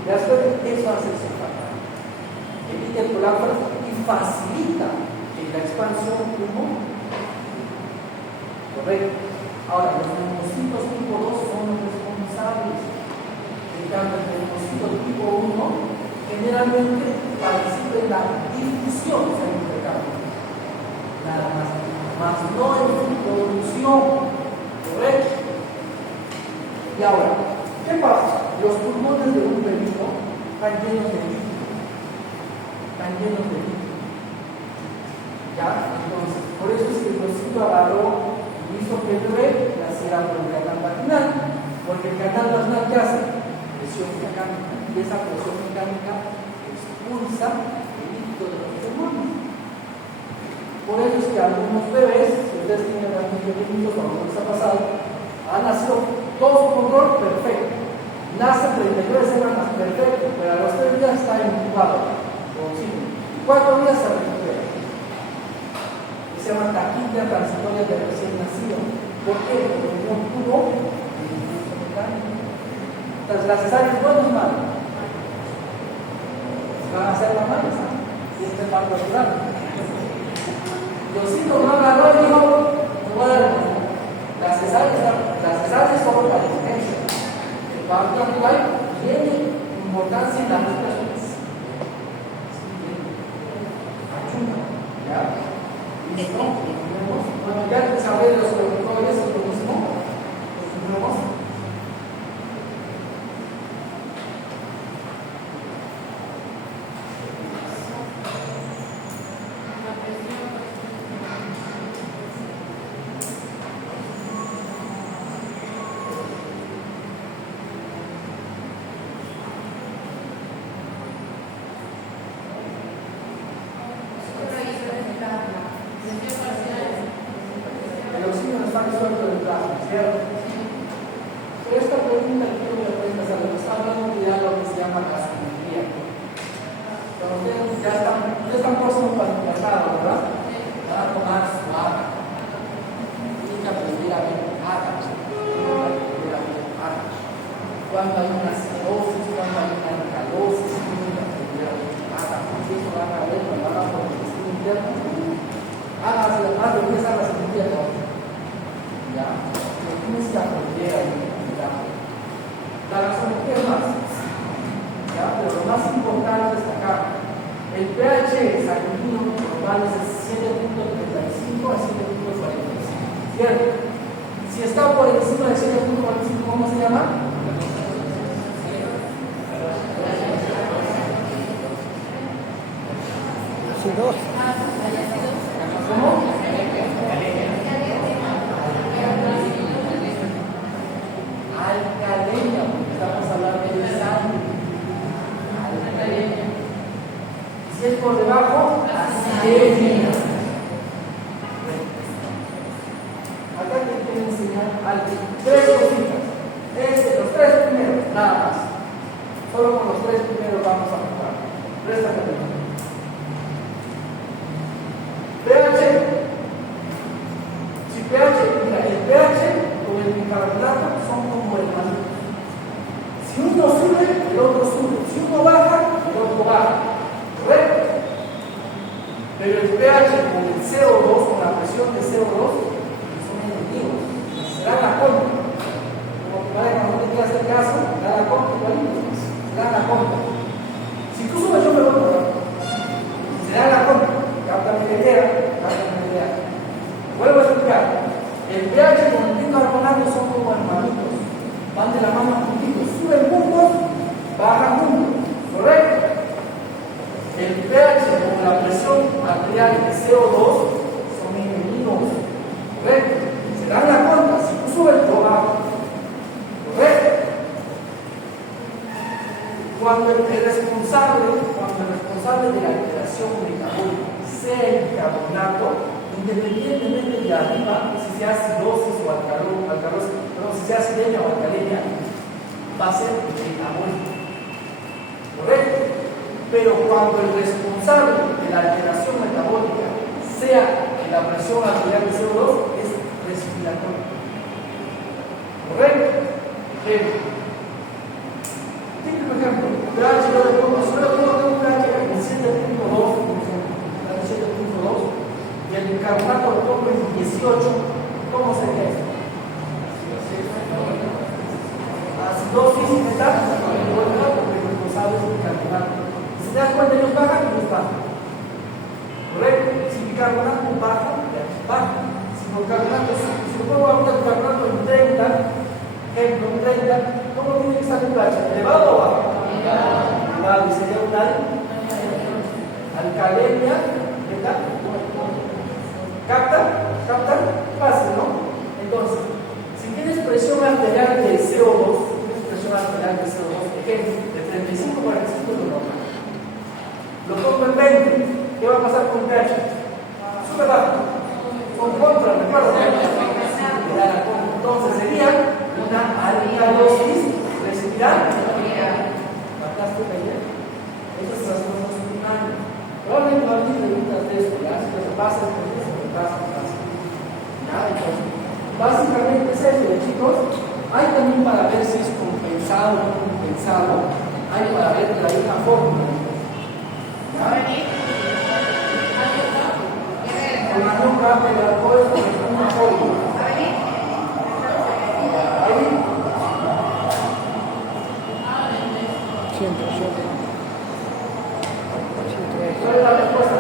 ¿Te das cuenta? Eso hace el surfactante. Evita el colapso y facilita la expansión del pulmón. Correcto. Ahora, los neumocitos tipo 2 son los responsables. En cambio, el neumocito tipo 1 generalmente participa en la difusión, o sea, en el intercambio. Nada más. Más no en su producción. Correcto. Y ahora, ¿qué pasa? Los pulmones de un bebito están llenos de líquido. Están llenos de líquido. ¿Ya? Entonces, por eso es que el Diosito agarró y hizo que el bebé naciera por el canal vaginal, porque el canal vaginal ¿qué hace? Presión mecánica, y esa presión mecánica expulsa el líquido de los pulmones. Por eso es que algunos bebés, si ustedes tienen algunos pequeñitos, como les ha pasado, han nacido todo su control perfecto. Nace 39 semanas perfecto, pero a los 3 días está intubado con signo. 4 días se recupera. Se llama taquicardia transitoria del recién nacido. ¿Por qué? Porque no tuvo el impulso mecánico. Entonces, las cesáreas buenas o malas. Van a ser las malas, ¿no? Y este es más natural. Diosito no agarró y dijo: no voy a dar las cesáreas son para la emergencia. El parto actual tiene importancia en la respiración, ¿No? Bueno, ya desarrollé los protocolares, lo mismo. Continuemos. El oxígeno está disuelto del plasma, ¿cierto? Pero esta pregunta que quiero que aprendas a lo que está hablando de algo que se llama gasometría. Pero ustedes ya están próximos para el pasado, ¿verdad? Van a tomar su agua. Tienen que aprender a ver átomos. Cuando hay una acidosis, cuando hay una alcalosis, tienen que aprender a ver átomos. Eso van a ver cuando van a por el destino interno. Hágase más de 10 horas en el día de hoy. ¿Ya? Tienes que aprender a identificar. La gasometría es más. ¿Ya? Pero lo más importante es destacar. El pH sanguíneo normal es de 7.35 a 7.45. ¿Cierto? Si está por encima de 7.45, ¿cómo se llama? Ácidos. ¿Cómo? Alcalenia, porque estamos hablando de sangre. Alcalenia. Si es por debajo, acidemia. Acá te quiero enseñar algo. 3 cositas. Los 3 primeros, nada más. Solo con los 3 primeros vamos a jugar. Presta atención. pH. Si pH, mira, el pH con el bicarbonato son como hermanitos. Si uno sube, el otro sube. Si uno baja, el otro baja. ¿Correcto? Pero el pH con el CO2, con la presión de CO2, son enemigos. Será la contra. Como que vale, cuando no te quieras hacer caso, da la contra igualito. Será la contra. Si tú subes, yo me voy a bajar. Será la contra. Cáptame la idea. Vuelvo a explicar. El pH con el bicarbonato son como hermanitos. Van de la mano juntitos. Suben juntos, bajan juntos. ¿Correcto? El pH con la presión arterial de CO2 son enemigos. ¿Correcto? Se dan la contra. Si tú subes, yo bajo. ¿Correcto? Cuando el responsable de la alteración metabólica sea el bicarbonato, independientemente de arriba, si sea acidosis o alcalosis, si sea acidemia o alcalenia, va a ser metabólico. ¿Correcto? Pero cuando el responsable de la alteración metabólica sea la presión arterial de CO2, es respiratorio. ¿Correcto? Típico ejemplo, pH yo le pongo, si yo le pongo un pH en 7.2, por ejemplo, 7.2, y el bicarbonato lo pongo en 18, ¿cómo sería eso? Acidosis metal, porque el responsable es bicarbonato. Si te das cuenta, ellos bajan y ellos bajan. ¿Correcto? Si bicarbonato baja, baja. Si bicarbonato, si yo pongo ahorita bicarbonato en 30, ejemplo, en 30, ¿cómo tiene que estar el pH? ¿Elevado o bajo? Elevado. Y sería una alcalenia, ¿qué tal? ¿Captan? Fácil, ¿no? Entonces, si tienes presión arterial de CO2, ejemplo, de 35 a 45 es lo normal. Lo pongo en 20, ¿qué va a pasar con el pH? Sube bajo. Con contra, recuerda. Entonces sería una alcalosis respirante. ¿Fantástico ayer? Esas son las cosas primarias. Probablemente no hay preguntas de esto, ¿ya? Si lo que pasa es que eso pasa. Entonces, básicamente es eso, chicos. Hay también para ver si es compensado o no compensado. Hay para ver la misma fórmula. Con la no cambia el alcohol es la misma fórmula. Siempre. ¿Cuál es la respuesta?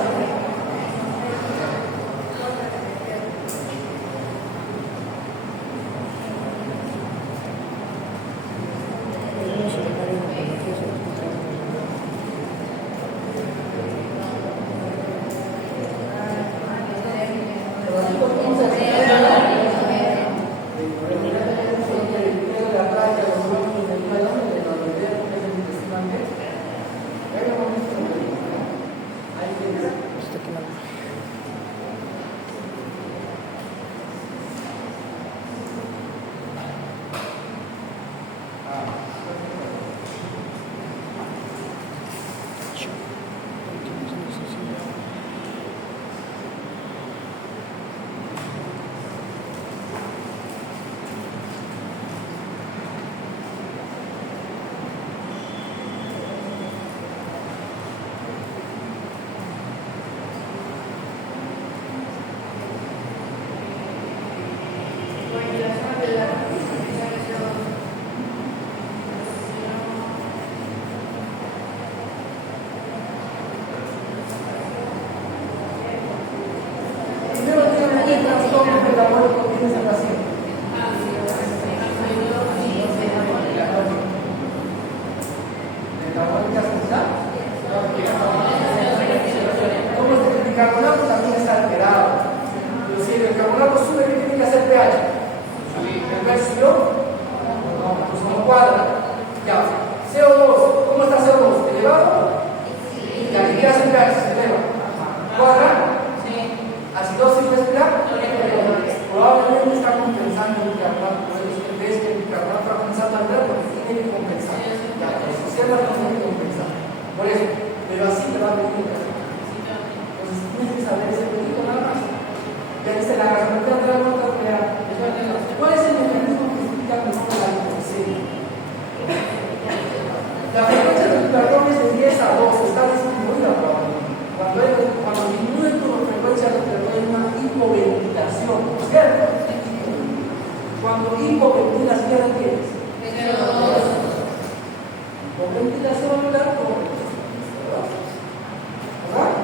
hipoventilazón. Entonces tienes que saber ese poquito nada más. Ya dice la gasometría de la nota real. ¿Cuál es el mecanismo que explica mejor la hipoxemia? La frecuencia respiratoria es de 10 a 2, está distribuida cuando disminuye tu frecuencia respiratoria hay una hipoventilación, ¿cierto? Cuando hipoventilas, ¿qué requieres? Hipoventilación hablar con ¿verdad?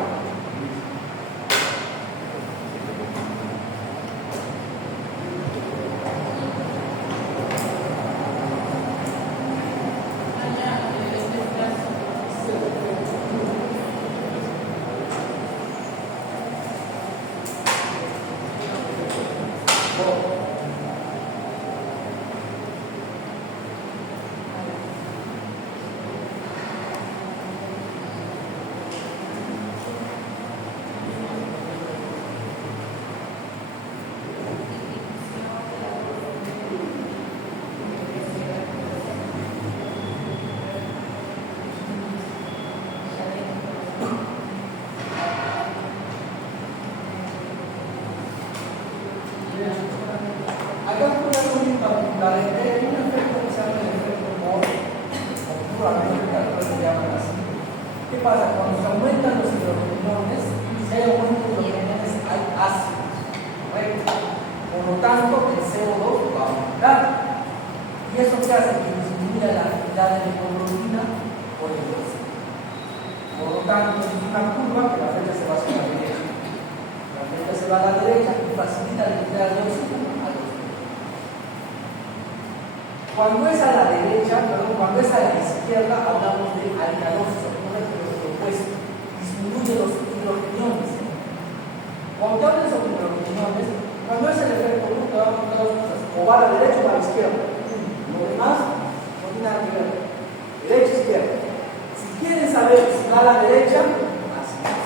Cuando es a la derecha, cuando es a la izquierda, hablamos de alcalosis, lo opuesto, disminuye los hidrogeniones. Cuando hables sobre hidrogeniones, cuando es el efecto te va a contar dos cosas, o va a la derecha o a la izquierda. Lo demás no tiene nada que ver. Derecha, izquierda. Si quieren saber si va a la derecha, así es.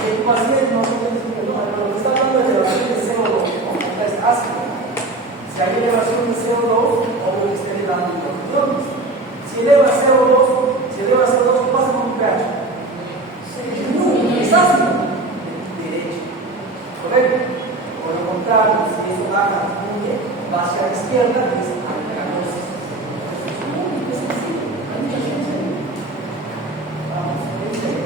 Si el paciente no tiene lo que está hablando de elevación de CO2, es ácido. Si hay elevación de CO2, obvio que esté elevando hidrogeniones. Si eleva CO2, ¿qué pasa con un pH? Es ácido. Derecho. ¿Correcto? Por lo contrario, si eso baja, disminuye, va hacia la izquierda, que es alcalosis. Es muy sencillo. Hay mucha ciencia. Vamos, ¿qué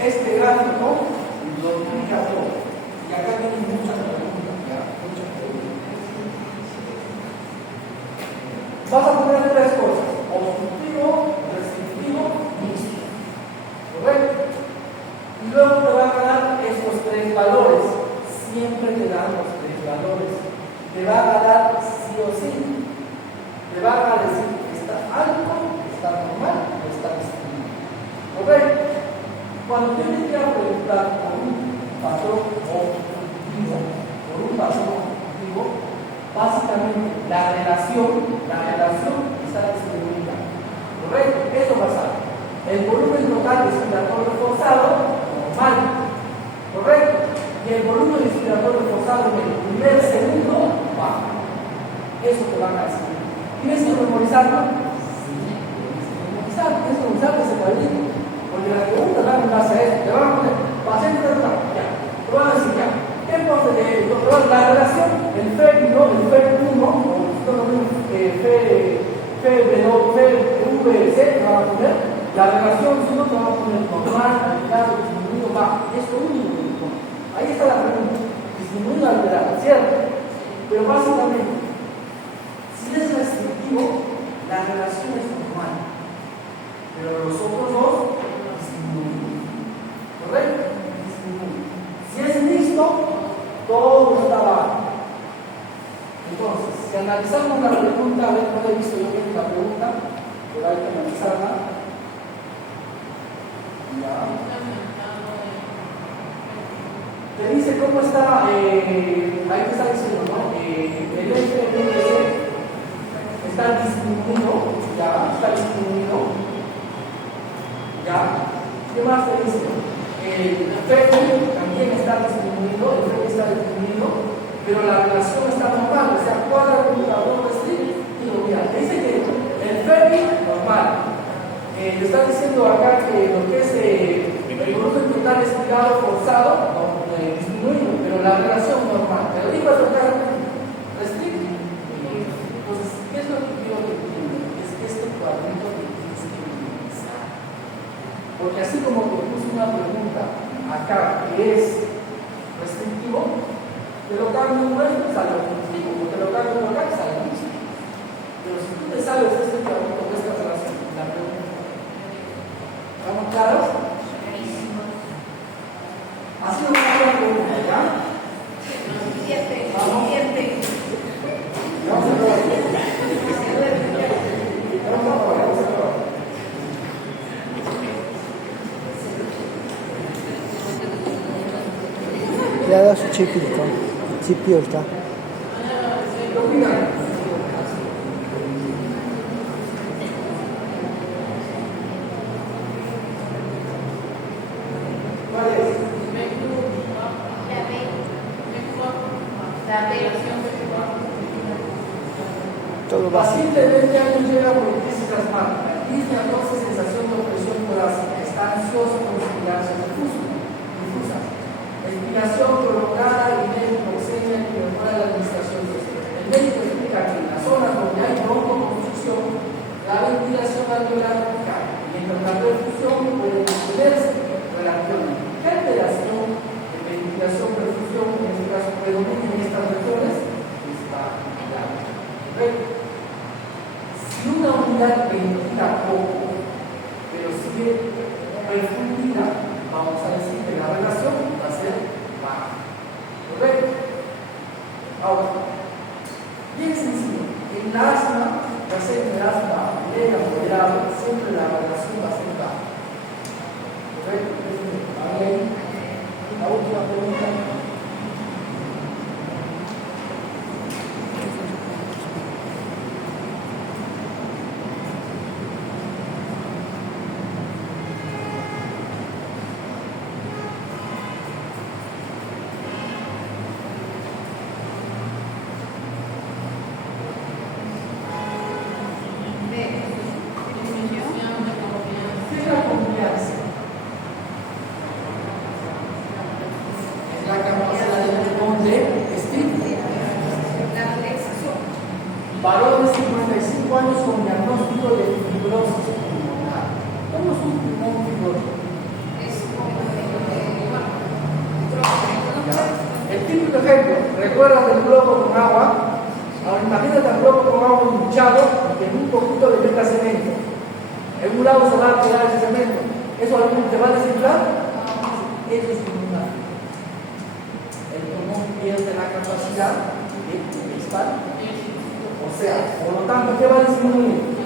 Este gráfico lo explica todo. Y acá tienen muchas preguntas. Vas a poner tres cosas: obstructivo, restrictivo, mixto. ¿Correcto? Y luego te van a dar estos tres valores. Siempre te dan los tres valores. Te van a dar sí o sí. Te van a decir que está alto, está normal o está distribuido. ¿Correcto? Cuando yo te quiero preguntar por un patrón obstructivo, básicamente la relación está distribuida. ¿Correcto? Eso va a ser. El volumen total respiratorio forzado, normal. ¿Correcto? Y el volumen respiratorio forzado en el primer segundo, bajo. Eso te van a decir. ¿Tienes que memorizarlo? Sí. Tienes que memorizar ese cuadrito. Porque las preguntas van a base a eso. Te van a poner, paciente de ya. Te van a decir ya. ¿Qué pasa de la relación? El FEB1, el FEB1, o FVC, te van a poner. La relación 1 te van a poner normal, alterado, disminuido, bajo. Es lo único que te pone. Ahí está la pregunta. Disminuido, alterado, ¿cierto? Pero básicamente, si es restrictivo, la relación es normal, pero los otros dos disminuyen. ¿Correcto? Disminuyen. Si es mixto, todo está bajo. Entonces, si analizamos la pregunta, a ver, no he visto yo bien la pregunta, pero hay que analizarla. Ya. te dice cómo está, ahí te está diciendo, ¿no? El FMS está disminuido, ya, está disminuido, ya. ¿Qué más te dice? El FMI también está disminuido, el FMI está disminuido, pero la relación está normal, o sea, cuadra con la doble strip y lo mira. Dice que el FMI normal. Le está diciendo acá que lo que es el volumen total expirado forzado disminuido, pero la relación normal. Pero digo eso acá, restricto. Entonces, ¿qué es lo que quiero que entiendan? Es que este cuadrito que tienes que utilizar. Porque así como te puse una pregunta acá que es restrictivo, te lo cambio un mes, sale restrictivo, o te lo cambio un acá, sale mismo. Pero si tú te sabes este cuadrito o esta relación, la pregunta. ¿Estamos claros? Ha sido una buena pregunta, ¿ya? Vamos. Vamos a probar. Ya da su chipito. Chipilta. ¿Qué opinan? Todo básico. Paciente de 20 años llega por crisis asmática, disnea, tos, sensación de opresión torácica, está ansioso con respiración difusa, expiración prolongada y hipoxemia que mejora la administración. El médico explica que en las zonas donde hay broncoconstricción, la ventilación alveolar cae, mientras la perfusión puede mantenerse relativamente. ¿Qué alteración de ventilación, perfusión, en este caso predomina en estas regiones? Está claro. Si una unidad ventila poco, pero sigue perfundida, vamos a decir que la relación va a ser baja. ¿Correcto? Ahora, bien sencillo. En la asma, ya sea en el asma leve o moderado, siempre la relación va a ser baja. ¿Correcto? Ahí, la última pregunta. Varón de 55 años con diagnóstico de fibrosis pulmonar. ¿Cómo es un pulmón fibroso? El típico ejemplo, ¿recuerdas del globo con agua? Ahora imagínate el globo con agua hinchado y que en un poquito le metas cemento. En un lado se va a quedar ese cemento. ¿Eso te va a desinflar? Eso es pulmonar. El pulmón pierde la capacidad de estar. O sea, por lo tanto, ¿qué va a disminuir?